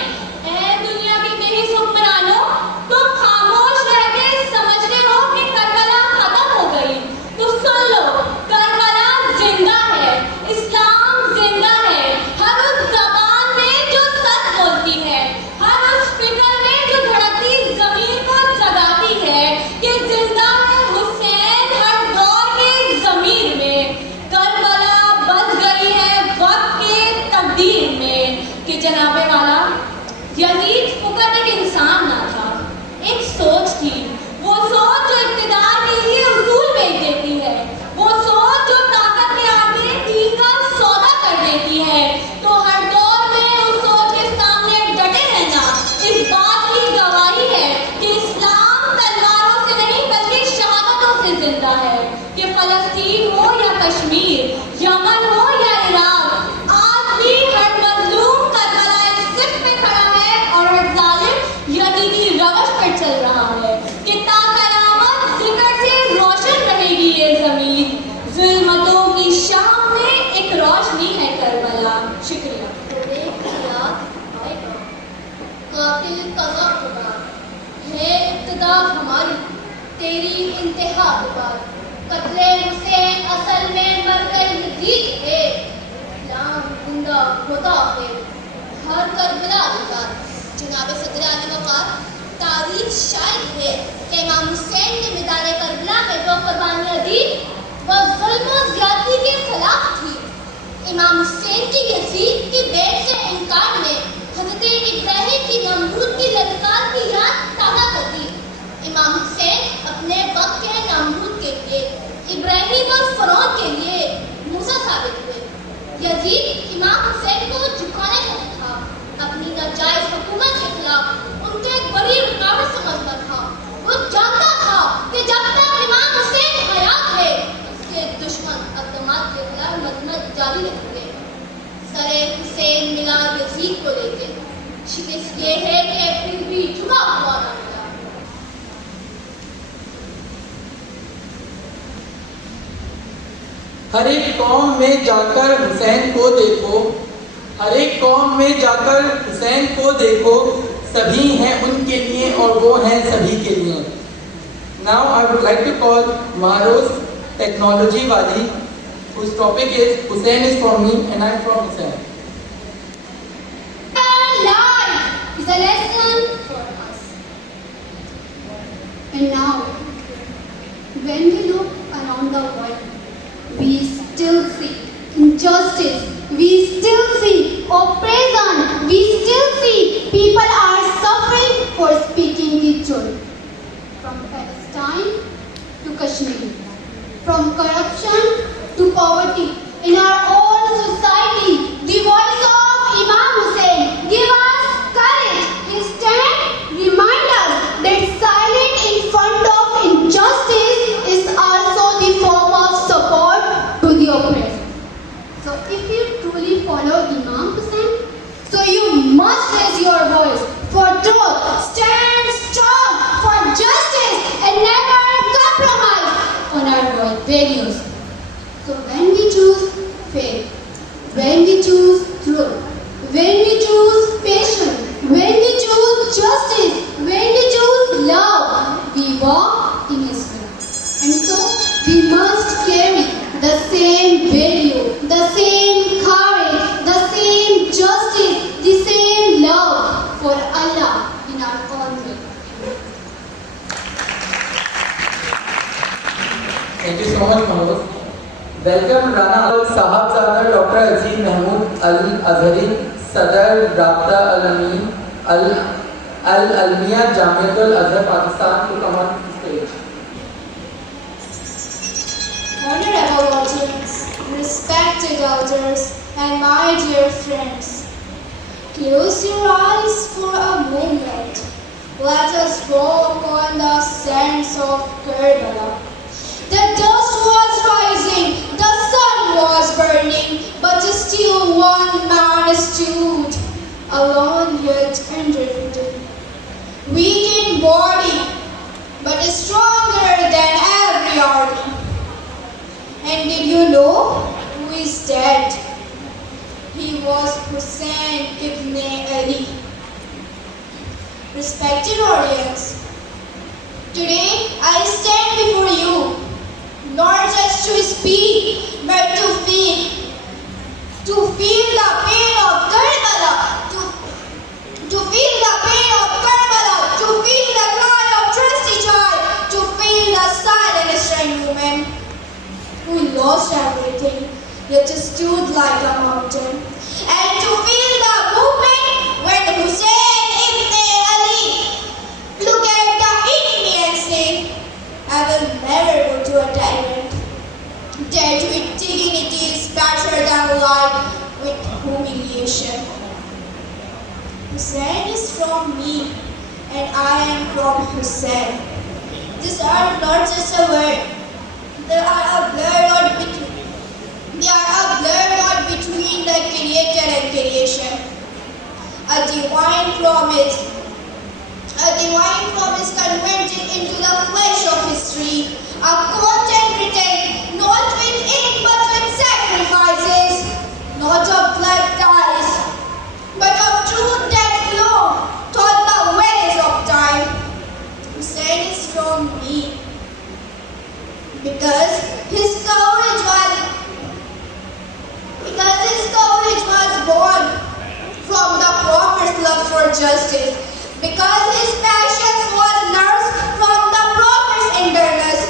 اے دنیا کے بے حس حکمرانوں, تم خاموش رہ کے سمجھتے ہو کہ کربلا ختم ہو گئی, تو سن لو, کربلا زندہ ہے, اسلام زندہ ہے. ہر اس زبان میں جو سچ بولتی ہے, ہر اس فکر میں جو دھڑکتی زمین کو جگاتی ہے کہ زندہ ہے حسین ہر دور کے ضمیر میں. کربلا بس گئی ہے وقت کے تقدیر میں کہ جناب والا یزید فقط ایک انسان نہ تھا, ایک سوچ تھی. وہ سوچ جو اقتدار کے لیے اصول بیچ دیتی ہے, وہ سوچ جو طاقت کے آگے دین کا سودا کر دیتی ہے. تو ہر دور میں اس سوچ کے سامنے ڈٹے رہنا اس بات کی گواہی ہے کہ اسلام تلواروں سے نہیں بلکہ شہادتوں سے زندہ ہے. کہ فلسطین ہو یا کشمیر, یمن ہو یا عراق, آج بھی ہر مظلوم کربلا صف میں کھڑا ہے اور ہر ظالم یزیدی روش پر چل رہا ہے. کہ تا قیامت ذکر سے روشن رہے گی یہ زمین, ظلمتوں کی شام میں ایک روشنی ہے کربلا. شکریہ. قاتل قضا خدا ہے ابتدا ہماری, تیری انتہا کے بعد قتل حسین اصل میں مرکز یزید ہے. اسلام زندہ ہوتا ہے ہر کربلا کے بعد. جناب صدر اعلی وقار, تاریخ شاہد ہے کہ امام حسین نے میدان کربلا میں جو قربانیاں دی وہ ظلم و زیادتی کے خلاف تھی. امام حسین کی یزید کی بیعت سے انکار نے حضرت ابراہیم کی نمرود کی للکار کی یاد تازہ کر دی. امام حسین اپنے وقت کے نمرود کے لیے, ابراہیم اور فرعون کے لیے موسیٰ ثابت ہوئے. یزید امام حسین کو جھکانے لگا تھا, اپنی ناجائز حکومت کے خلاف ان کو ایک بڑی رکاوٹ سمجھتا تھا. وہ جانتا تھا کہ جب تک امام حسین حیات ہے اس کے دشمن اقدامات کے خلاف مذمت جاری رکھیں گے. سر حسین ملا یزید کو لے کے, شکست یہ ہے کہ پھر بھی جھکا ہوا نہ ملا. ہر ایک قوم میں جا کر حسین کو دیکھو, ہر ایک قوم میں جا کر حسین کو دیکھو, سبھی ہیں ان کے لیے اور وہ ہیں سبھی کے لیے. Now I would like to call Maros Technology Wali, whose topic is Hussein is from me and I am from Hussein. Life is a lesson for us. And now, when we look around the world, we still see injustice, we still see oppression, we still see people are suffering for speaking the truth. from corruption to poverty in our own society. The voice of Imam Hussein give us courage. His stand remind us that silence in front of injustice is also the form of support to the oppressed. So if you truly follow Imam Hussein, so you must raise your voice for truth, stand strong for justice, and never compromise on our values. So when we choose faith, when we choose truth, when we choose patience, when we choose justice, when we choose love, we walk in His way. And so we must carry the same value, the same courage, the same justice, the same love for Allah in our own way. Thank you so much, Mahmoud. Welcome Rana Sahibzada Dr. Azeem Mahmood Al-Azhari, Sadr Rabta Al-Amin Al-Almiya Jamiatul Azhar Pakistan to come on stage. Honorable audience, respected elders, and my dear friends, close your eyes for a moment. Let us walk on the sands of Karbala. The dust was rising, the sun was burning, but still one man stood, alone yet undefeated. Weak in body, but stronger than every army. And did you know who is dead? He was Hussein ibn Ali. Respected audience, today I stand before you, not just to speak, but to feel the pain of Karbala, to feel the pain of Karbala, to feel the cry of trusty child, to feel the silent strong woman who lost everything, yet stood like a mountain, and to feel the movement when Hussein ibn Ali look at the enemy and say, I will never go to a tyrant. Dead with dignity is better than life with humiliation. Hussein is from me, and I am from Hussein. These are not just a word. They are a blood between the Creator and creation. A divine promise converted into the flesh of history. A content written not with ink but with sacrifices, not of blood ties, but of truth that flow through the ways of time. Hussein is from me, because his courage was born from the Prophet's love for justice, because his passion was nursed from the Prophet's endurance,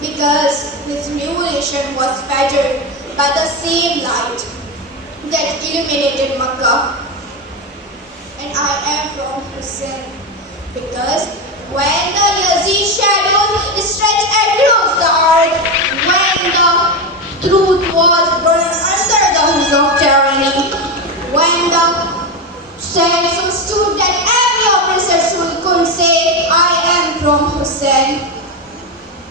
because his revelation was fettered by the same light that illuminated Makkah. And I am from Hussein, because when the Yazid shadows stretched across the earth, when the truth was burned under the hoods of tyranny, when the sense stood that every oppressor could say, I am from Hussein.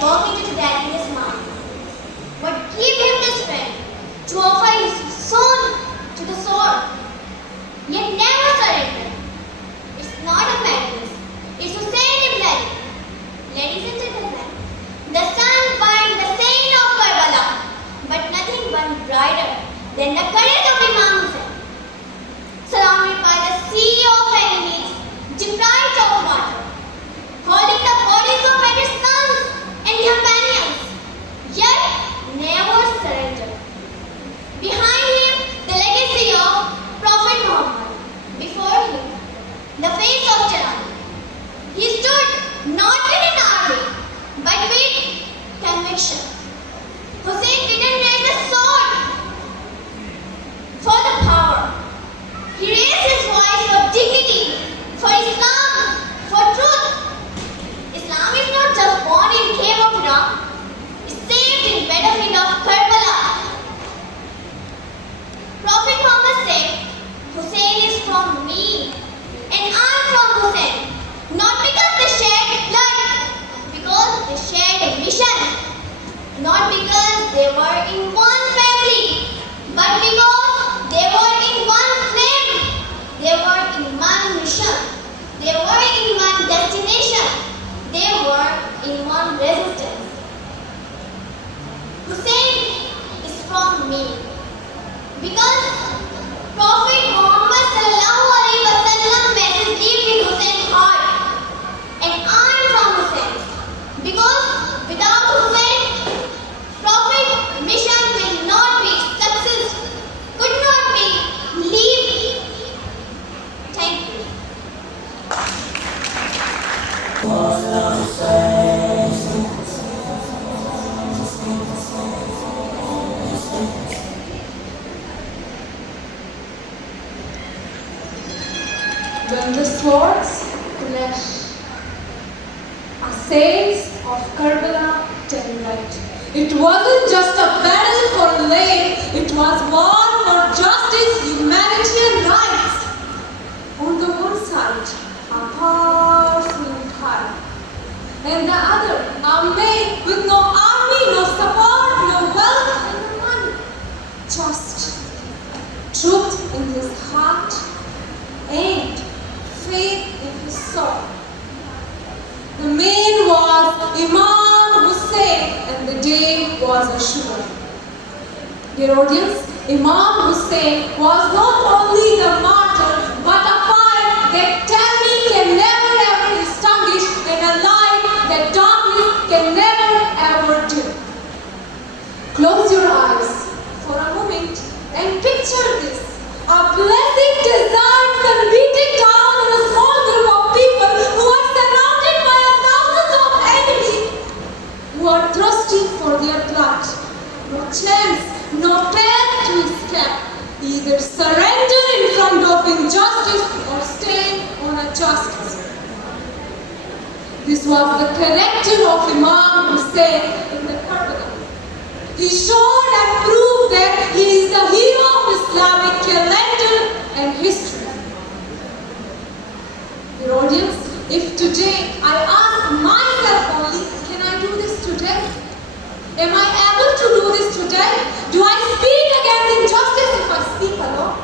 Walk into that in his mind. What gave him the strength to offer his soul to the sword, yet never surrender? It's not a madness. It's Hussein ibn Ali. Ladies and gentlemen, the sun burned the same when the swords clash. Assails of Karbala tell right. It wasn't just a battle for land, it was war for justice, humanity and rights. On the one side, a powerful empire, and the other, a man with no army, no support, no wealth, and no money. Just truth in his heart and faith in his soul. The man was Imam Hussain and the day was Ashura. Dear audience, Imam Hussain was not only the martyr but a fire that tyranny can never ever extinguish and a light that darkness can never ever dim. Close your eyes for a moment and picture this. A blessing designed and beating down on a small group of people who are surrounded by thousands of enemies who are thirsty for their blood. No chance, no path to escape. Either surrender in front of injustice or stand on a justice. This was the character of Imam Hussain in the Karbala. He showed and proved that he is the hero of Islamic calendar and history. Dear audience, if today I ask myself only, can I do this today? Am I able to do this today? Do I speak against injustice if I speak alone?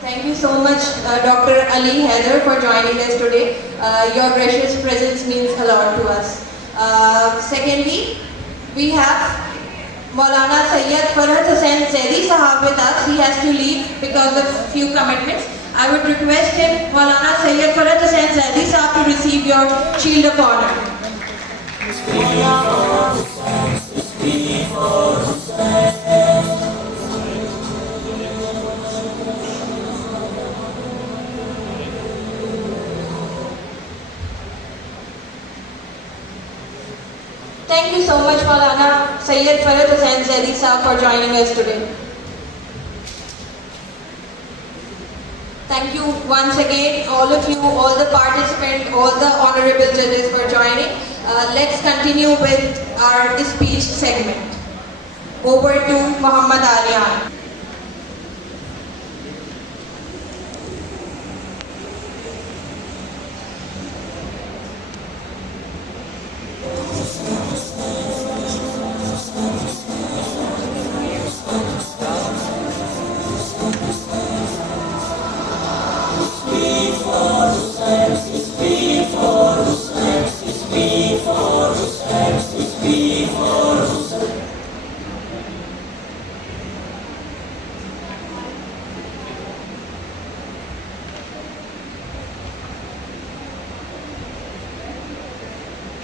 Thank you so much, Dr. Ali Haider, for joining us today. Your gracious presence means a lot to us. Secondly, we have Maulana Sayyid Farhat Hussain Zaidi Sahab with us. He has to leave because of few commitments. I would request him, Maulana Sayyid Farhat Hussain Zaidi Sahab, to receive your shield of honor. Thank you so much, Maulana Sayyid Farhat Hussain Zaidi Sahab, for joining us today. Thank you once again, all of you, all the participants, all the honorable judges for joining. Let's continue with our speech segment. Over to Muhammad Aliyan.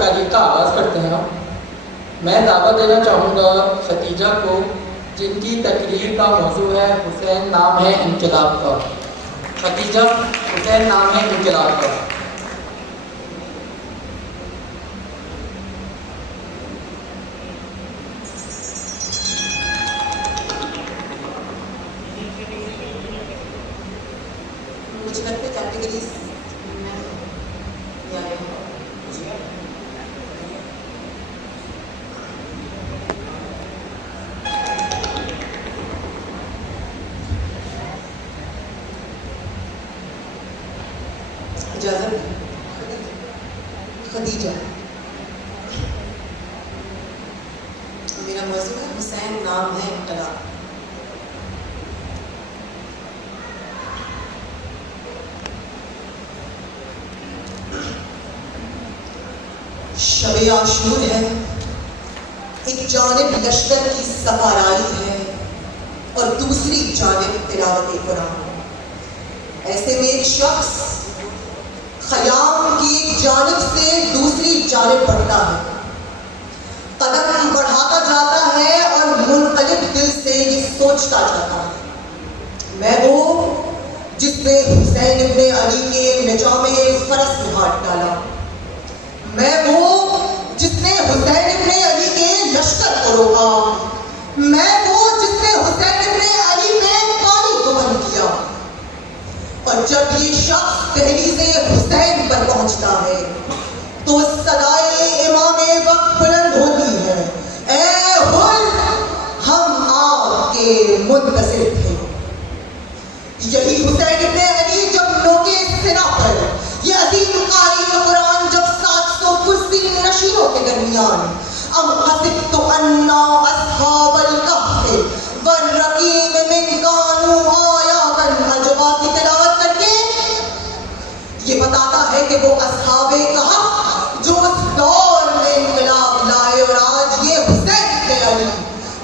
تقاریر کا آغاز کرتے ہیں. میں دعوت دینا چاہوں گا ختیجہ کو, جن کی تقریر کا موضوع ہے حسین نام ہے انقلاب کا. ختیجہ, حسین نام ہے انقلاب کا. مجھے لگتا ہے کیٹیگریز اجازت. خدیجہ, میرا موضوع ہے حسین نام ہے انقلاب. شب عاشور ہے, ایک جانب لشکر کی سواری ہے اور دوسری جانب تلاوت قرآن. ایسے میں ایک شخص خیام کی ایک جانب سے دوسری جانب بڑھتا ہے, قدم بڑھاتا جاتا ہے اور منقلب دل سے یہ سوچتا جاتا ہے, میں وہ جس نے حسین ابن علی کے نجام فرس میں ہاتھ ڈالا, میں وہ جس نے حسین ابن علی کے لشکر کو روکا, میں وہ جس نے حسین ابن علی میں پانی کو بند کیا. اور جب یہ شخص دہلیز حسین پر پہنچتا ہے تو صدائے امام وقت بلند ہوتی ہے, اے حل ہم آپ کے منتظر تھے. یہی حسین ابن علی جب نوکے سنا پر یہ عظیم قاری قرآن جب 700 کرسی نشینوں کے درمیان ام حسبت انا اصحاب الکہف والرقیم من کانوا آیاتا عجبا کی تلاوت کر کے یہ بتاتا ہے کہ وہ اصحاب کہف جو اس دور میں انقلاب لائے, اور آج یہ حسین ابن علی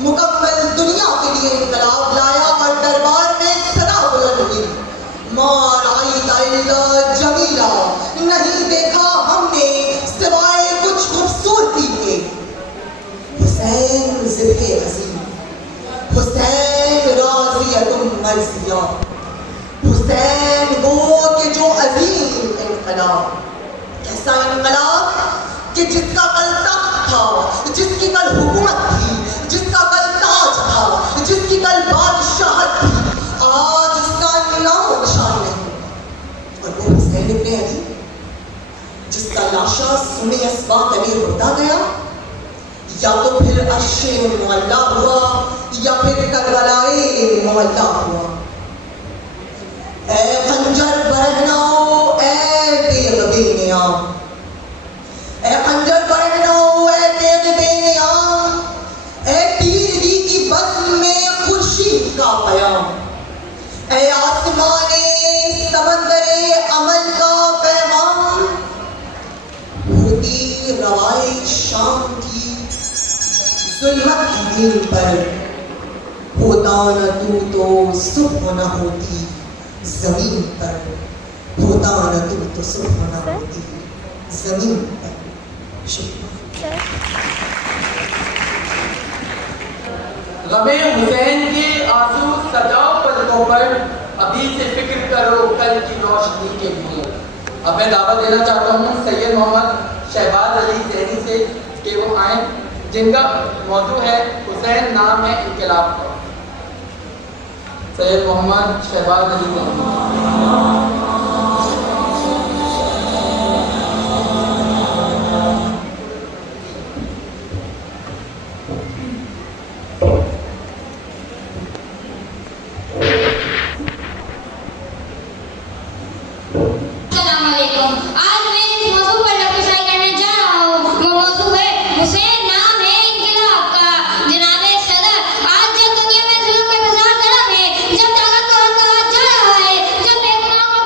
مکمل دنیا کے لیے انقلاب لایا اور دربار میں صدا بلند ہوئی, ما رأیت الا جمیلا, نہیں دیکھا ہم نے سوائے کچھ خوبصورتی کے. حسین ذبح عظیم, حسین راضیۃ مرضیہ, حسین وہ کہ جو عظیم انقلاب, ایسا انقلاب کہ جس کا کل تخت تھا, جس کی کل حکومت تھی, جس کا کل تاج تھا, جس کی کل بادشاہت تھی, آج اس کا نام و نشان نہیں. اور وہ حسین ابن علی جس کا لاشا سنے اسبا تلے ہوتا گیا, یا تو پھر عرش معلا ہوا یا پھر کربلائے معلا ہوا. اے خنجر برہناؤ اے تیغ بے نیام, اے خنجر برہناؤ اے تیغ بے نیام, اے تیرگی کی بزم میں خورشید کا پیام, اے آسمان سمندر عمل کا پیغام. ہوتی روائے شام کی ظلمت کی دین پر, ہوتا نہ تو صبح نہ ہوتی زمین پر, ہوتا نہ تو صبح نہ ہوتی زمین پر. شکریہ. غم حسین کے آنسو سجاؤ پلکوں پر, ابھی سے فکر کرو کل کی روشنی کے لیے. اب میں دعوت دینا چاہتا ہوں سید محمد شہباز علی ذہنی سے کہ وہ آئیں, جن کا موضوع ہے حسین نام ہے انقلاب کا. سید محمد شہباز علی ذہنی. جب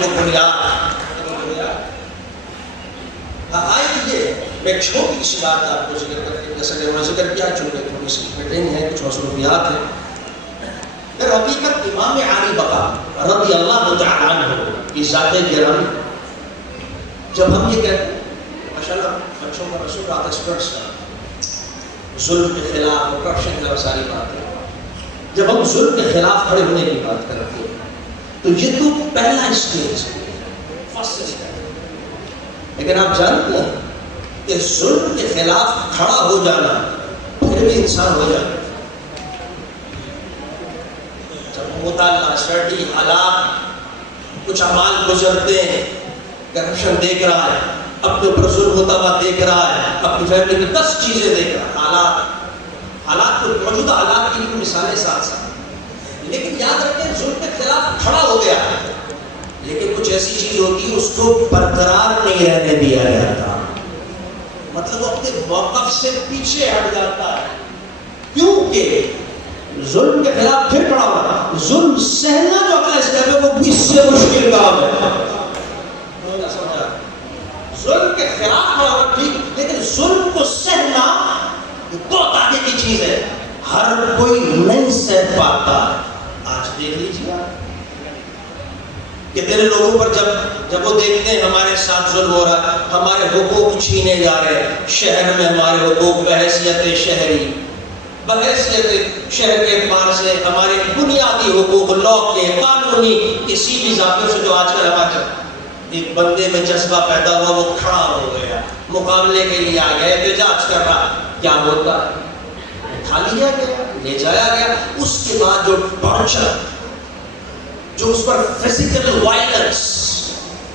وہ بنیاد. آئے یہ میں ایک چھوٹی سی بات آپ کو ذکر کرتے ہیں، جیسا کہ انہوں نے ذکر کیا، چونکہ تھوڑی سی میٹنگ ہے، کچھ مصروفیات ہیں. در حقیقت امام علی بقا رضی اللہ تعالیٰ عنہ کی ذات گرامی، جب ہم یہ کہتے ہیں ماشاءاللہ بچوں کا رسول رات ایکسپرٹس کا ظلم کے خلاف اور کرپشن کے خلاف ساری باتیں، جب ہم ظلم کے خلاف کھڑے ہونے کی بات کرتے ہیں تو یہ تو پہلا اسٹیج ہے، فرسٹ اسٹیج. لیکن آپ جانتے ہیں کہ ظلم کے خلاف کھڑا ہو جانا پھر بھی انسان ہو جاتا ہے. جب مطالعہ اسٹڈی حالات کچھ اعمال گزرتے ہیں، کرپشن دیکھ رہا ہے، اپنے اوپر ظلم ہوتا ہوا دیکھ رہا ہے، اپنی فیملی کی 10 چیزیں دیکھ رہا ہے، حالات کو موجودہ حالات کی مثالیں ساتھ ساتھ. لیکن یاد رکھیں ظلم کے خلاف کھڑا ہو گیا، لیکن کچھ ایسی چیز ہوتی ہے اس کو برقرار نہیں رہنے دیا جاتا، مطلب وہ اپنے موقف سے پیچھے ہٹ جاتا ہے. کیونکہ ظلم کے خلاف پھر کھڑا ہونا، ظلم سہنا جو اگلا اسٹیپ ہے وہ بھی اس سے مشکل کام ہے. ظلم کے خلاف کھڑا ہونا ٹھیک، لیکن ظلم کو سہنا بہت آگے کی چیز ہے، ہر کوئی نہیں سہ پاتا. آج دیکھ لیجیے کتنے لوگوں پر جب وہ دیکھتے ہیں ہمارے ساتھ ظلم ہو رہا ہے، ہمارے حقوق چھینے جا رہے ہیں، شہر میں ہمارے حقوق بحیثیت شہری، بحیثیت شہر کے اعتبار سے ہمارے بنیادی حقوق لا کے قانونی کسی بھی ذاتوں سے جو آج کل ہمارے ایک بندے میں جذبہ پیدا ہوا، وہ کھڑا ہو گیا، مقابلے کے لیے آ گیا، احتجاج کر رہا. کیا ہوتا ہے؟ اٹھا لیا گیا، لے جایا گیا. اس کے بعد جو ٹارچر، جو اس پر فزیکل وائلنس،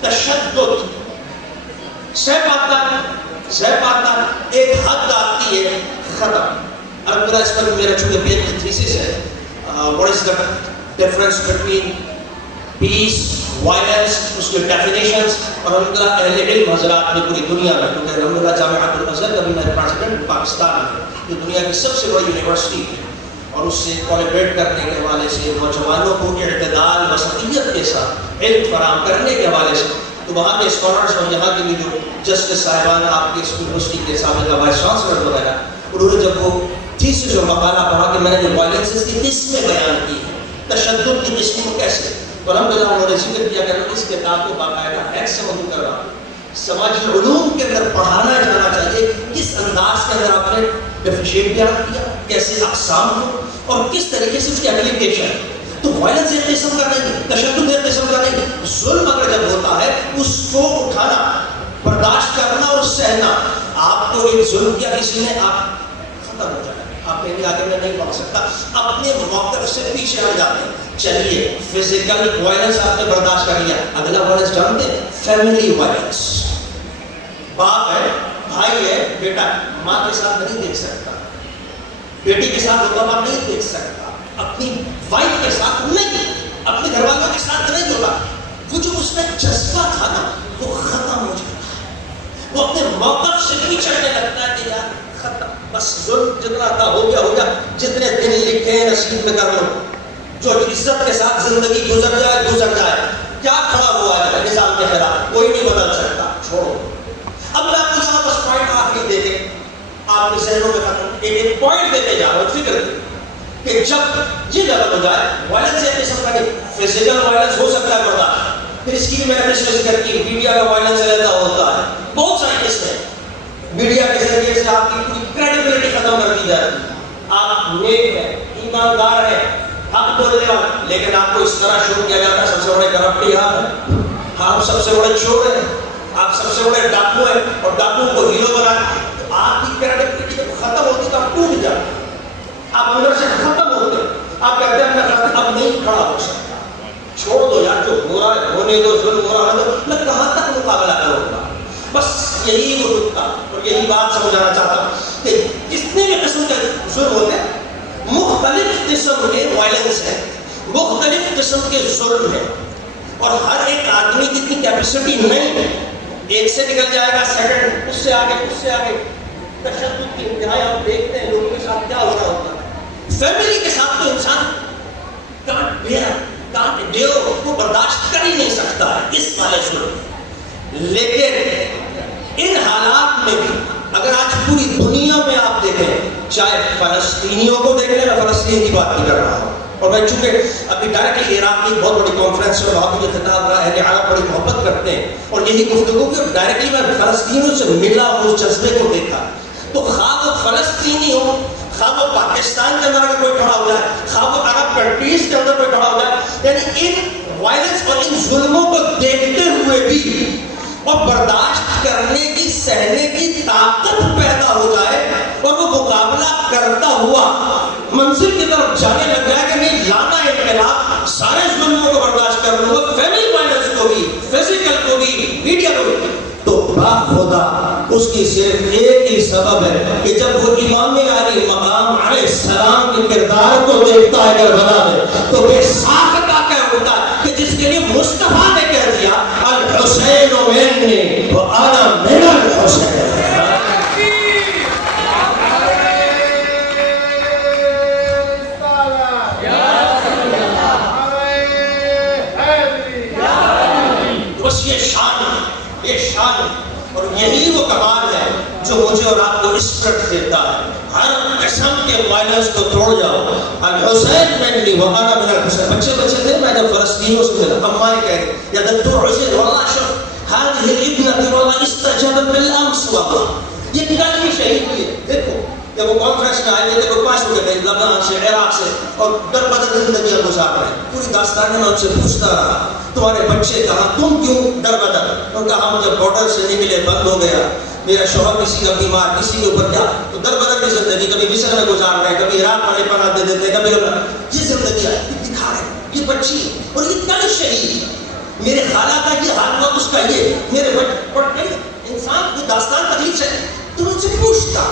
تشدد سہ پاتا ایک حد آتی ہے ختم. الحمدللہ اس پر میرا چونکہ پی ایچ ڈی تھیسس ہے، what is the difference between peace, violence, اس کے ڈیفینیشنز. اور الحمدللہ اہل علم حضرات نے پوری دنیا میں، کیونکہ الحمدللہ جامعۃ الازہر کا بھی میں پریزیڈنٹ پاکستان ہے، جو دنیا کی سب سے بڑی یونیورسٹی ہے، اور اس سے کولیبریٹ کرنے کے حوالے سے نوجوانوں کو اعتدال وسطیت کے ساتھ علم فراہم کرنے کے حوالے سے، تو وہاں کے اسکالرس اور یہاں کے بھی جو جسٹس صاحبان آپ کے یونیورسٹی کے سابقہ وائس چانسلر وغیرہ، انہوں نے جب وہ تھیسس اور مقالہ پڑھا کہ میں نے جو وائلنسز کی قسمیں بیان کی ہیں، تشدد کی قسمیں کیسے، تو الحمدللہ انہوں نے ذکر کیا کہ اس کتاب کو باقاعدہ ایک سے موضوع کر رہا ہوں، سماجی علوم کے اندر پڑھانا جانا چاہیے، کس انداز کے اندر آپ نے ڈیفینیشن بیان کیا، کیسے اقسام ہو اور کس طریقے سے اس کی اپلیکیشن. تو وائلنس ایک قسم کا نہیں، تشدد ایک قسم کا نہیں، ظلم اگر جب ہوتا ہے اس کو اٹھانا، برداشت کرنا اور سہنا. آپ کو ایک ظلم کیا کسی نے، آپ ختم ہو جائے، آپ کہیں گے آگے میں نہیں پڑھ سکتا، اپنے موقف سے پیچھے ہٹ جاتے ہیں. چلیے فزیکل وائلنس آپ نے برداشت کر لیا، اگلا وائلنس جانتے ہیں؟ Family violence. باپ ہے، بھائی ہے، بیٹا ماں کے ساتھ نہیں دیکھ سکتا، بیٹی کے ساتھ ہوتا ہوا نہیں دیکھ سکتا، اپنی وائف کے ساتھ نہیں، اپنے گھر والوں کے ساتھ نہیں ہوتا. وہ جو اس میں جذبہ تھا نا وہ ختم ہو جاتا ہے، وہ اپنے موقف سے پیچھڑنے لگتا ہے کہ یار ختم، بس ظلم جتنا تھا ہو گیا، جتنے دن لکھے ہیں نصیب میں کر لو، جو عزت کے ساتھ زندگی گزر جائے. کیا کھڑا ہوا ہے نظام کے خلاف؟ کوئی نہیں بدل سکتا، چھوڑو. اب میں آپ کو یہاں بس پوائنٹ آخری دے کے آپ کے ذہنوں میں ختم ایک پوائنٹ دیتے جا رہا ہوں، فکر کہ جب یہ لیول ہو جائے، وائلنس ایک قسم کا نہیں، فزیکل وائلنس ہو سکتا ہے برداشت. پھر اس کی بھی میں نے ذکر کی، میڈیا کا وائلنس رہتا ہوتا ہے، بہت ساری قسمیں. میڈیا کے ذریعے سے آپ کی پوری کریڈیبلٹی ختم کر دی جاتی ہے. آپ نیک ہیں، ایماندار ہیں، حق بولنے والے، لیکن آپ کو اس طرح شروع کیا جاتا ہے سب سے بڑے کرپٹ آپ ہیں، آپ سب سے بڑے چور ہیں، آپ سب سے بڑے ڈاکو ہیں، اور ڈاکو کو ہیرو بناتے. تو آپ کی کریڈیبلٹی جب ختم ہوتی تو آپ ٹوٹ جاتے، آپ اندر سے ختم ہوتے، آپ کہتے ہیں اب نہیں کھڑا ہو سکتا، چھوڑ دو یار، جو ہو رہا ہے ہونے دو، ظلم ہو رہا ہے، میں کہاں تک مقابلہ کروں گا. بس یہی وہ نقطہ اور یہی بات سمجھانا چاہتا ہوں کہ جتنے بھی قسم کے ظلم ہوتے ہیں، مختلف قسم کے وائلنس ہیں، مختلف قسم کے ظلم ہیں، اور ہر ایک آدمی کی اتنی کیپیسٹی نہیں ہے. ایک سے نکل جائے گا، سیکنڈ اس سے آگے، اس سے آگے. تشدد کی انتہائی آپ دیکھتے ہیں لوگوں کے ساتھ کیا ہو رہا ہوتا ہے. فیملی کے ساتھ تو انسان کانٹ بیئر، کانٹ ڈیو، وہ برداشت کر کر ہی نہیں سکتا اس والے ظلم. لیکن ان حالات میں بھی اگر آج پوری دنیا میں آپ دیکھیں, چاہے فلسطینیوں کو دیکھ لیں, میں فلسطین کی بات نہیں کر رہا ہوں, اور میں چونکہ ابھی ڈائریکٹلی عراق کی بہت بڑی کانفرنس ہے, وہاں کی خطاب رہا, اہل عرب بڑی محبت کرتے ہیں اور یہی گفتگو کی, اور ڈائریکٹلی میں فلسطینیوں سے ملا, اس جذبے کو دیکھا. تو خواہ وہ فلسطینی ہو, خواہ وہ پاکستان کے اندر کوئی کھڑا ہو جائے, خواہ وہ عرب کنٹریز کے اندر کوئی کھڑا ہو جائے, یعنی ان وائلنس اور ان ظلموں کو دیکھتے ہوئے بھی اور برداشت کرنے کی, سہنے کی طاقت پیدا ہو جائے, اور وہ مقابلہ کرتا ہوا منزل کی طرف جانے لگ جائے کہ نہیں لانا انقلاب, سارے ظلموں کو برداشت کر لوں گا, فیملی وائلنس کو بھی, فزیکل کو بھی, میڈیا کو بھی. تو خدا اس کی صرف ایک ہی سبب ہے کہ جب وہ امام علی مقام علیہ السلام کے کردار کو دیکھتا ہے کربلا میں, تو بے ساختہ کہہ اٹھتا ہے کہ جس کے لیے مصطفیٰ نے کہہ دیا الحسین منی وانا من الحسین. بس یہ شان اور یہی وہ کمال ہے جو مجھے اور آپ کو اسپرٹ دیتا ہے. ہر قسم کے وائلنس کو توڑ جاؤ. الحسین منی وانا من الحسین. بچے تھے, میں جب فلسطینیوں سے ملا, اماں کہہ رہے یا دکتور حسین واللہ شوف هذه الابنة والله استجابت بالامس, والله یہ کل بھی شہید ہوئی ہے. دیکھو جب وہ کانفرنس میں آئے تھے, وہ 5 ہوئے تھے لبنان سے, عراق سے, اور در بدر زندگیاں گزار رہے ہیں. پوری داستان میں ان سے پوچھتا رہا تمہارے بچے کہاں, تم کیوں در بدر, اور کہا مجھے بارڈر سے نکلے بند ہو گیا, میرا شوہر کسی کا بیمار, کسی کے اوپر کیا, تو در بدر کی زندگی کبھی مصر میں گزار رہے ہیں, کبھی عراق والے پناہ دے دیتے ہیں, کبھی یہ زندگی ہے دکھا رہے ہیں. یہ بچی اور یہ کل شہید, میرے خالہ کا یہ حال ہوا, اس کا یہ, میرے بچے, اور انسان کی داستان تکلیف سے تو ان سے پوچھتا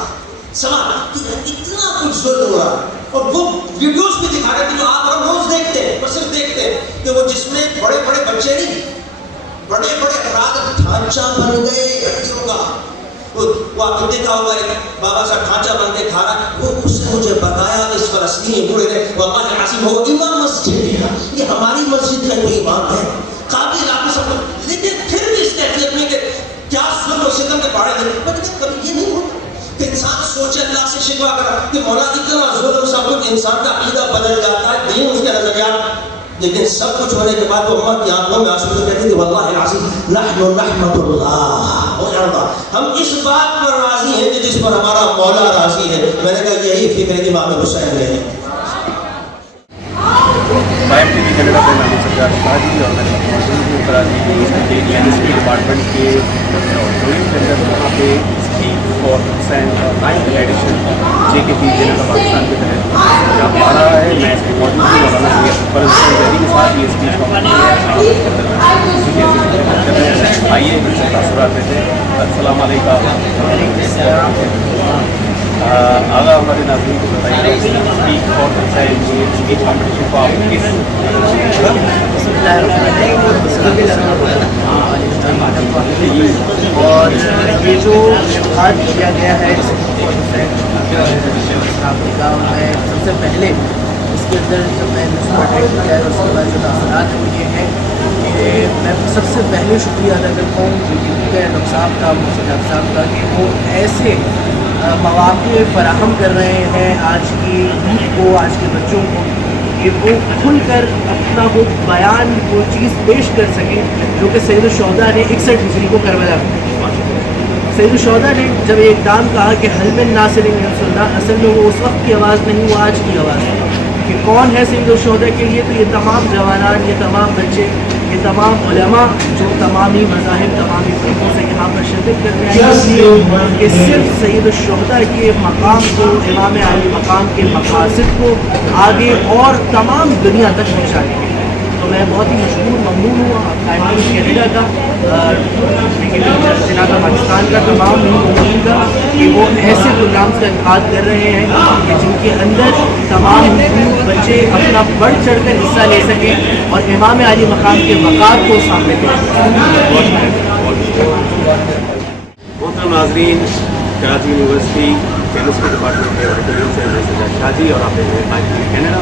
سوال کہ اتنا کچھ ظلم ہوا, اور وہ ویڈیوز بھی دکھا رہے تھے جو آپ اور روز دیکھتے ہیں, اور صرف دیکھتے ہیں کہ وہ جس میں بڑے بڑے بچے نہیں, بڑے بڑے افراد ڈھانچہ بن گئے ہڈیوں کا. وہ آپ نے دیکھا ہوگا بابا صاحب ڈھانچہ بن کے کھا رہا, وہ اس نے مجھے بتایا اس فلسطینی بوڑھے نے, واللہ عظیم ہو امام مسجد, یہ ہماری مسجد کا کوئی امام ہے, قابل آپ سب, لیکن پھر بھی اس کیفیت میں کہ کیا ظلم و ستم کے بارے میں کبھی یہ نہیں ہوتا کہ انسان سوچے اللہ سے شکوہ کرا کہ مولا اتنا ظلم سب کچھ, انسان کا عقیدہ بدل جاتا ہے, دین اس کے نظریات, لیکن سب کچھ ہونے کے بعد وہ امت کی آنکھوں میں آنسو تو کہتے تھے واللہ العظیم نحن نحمد اللہ ہو جاتا, ہم اس بات پر راضی ہیں کہ جس پر ہمارا مولا راضی ہے. میں نے کہا یہی فکر ہے امام حسین نے. پائم ٹی وی کینیڈا پہ میں سرکار شاہ جی, اور میں موجود ہوں کراچی کے کیمسٹری ڈپارٹمنٹ کے ڈرائنگ کے اندر, وہاں پہ speak for Hussain 9th edition JKP general Pakistan کے تحت جہاں پا رہا ہے. میں اس کے موجود ہوں, مولانا پرنسپل دہلی کے ساتھ یہ اسپیچ آئیے ان سے تاثرات دیتے ہیں. السلام علیکم. آگاہ ہمارے ناظرین کو بتائیے speak for Hussain speech competition کو آپ کس اور یہ جو آج کیا گیا ہے میں سب سے پہلے اس کے اندر جب میں نے کیا ہے اس کے بعد جو تاثرات ہیں وہ یہ ہیں کہ میں سب سے پہلے شکریہ ادا کرتا ہوں ڈاکٹر صاحب کا, ڈاکٹر صاحب کا, کہ وہ ایسے مواقع فراہم کر رہے ہیں آج کی یوتھ کو, آج کے بچوں کو, کہ وہ کھل کر اپنا وہ بیان, وہ چیز پیش کر سکیں جو کہ سید الشہداء نے 61 ہجری کو کربلا میں, سید الشہداء نے جب یہ اقدام کہا کہ حل من ناصر رسول اللہ, اصل میں وہ اس وقت کی آواز نہیں, وہ آج کی آواز ہے کہ کون ہے سید الشہداء کے لیے. تو یہ تمام جوانان, یہ تمام بچے, یہ تمام علماء جو تمامی مذاہب, تمامی فرقوں سے یہاں پر شرکت کرنے آئے کہ صرف سید الشہداء کے مقام کو, امام علی مقام کے مقاصد کو آگے اور تمام دنیا تک پہنچانے کے. تو میں بہت ہی مشہور ممنون ہوں ٹائمز کینیڈا کا, جناب پاکستان کا, تمام ممنون کا کہ وہ ایسے پروگرامز کا انعقاد کر رہے ہیں کہ جن کے اندر تمام بچے اپنا بڑھ چڑھ کر حصہ لے سکیں اور امام علی مقام کے وقار کو سامنے کریں. محترم ناظرین, کراچی یونیورسٹی کیمسٹری ڈپارٹمنٹ کے سرکار شاہ جی, اور آپ ہیں کینیڈا.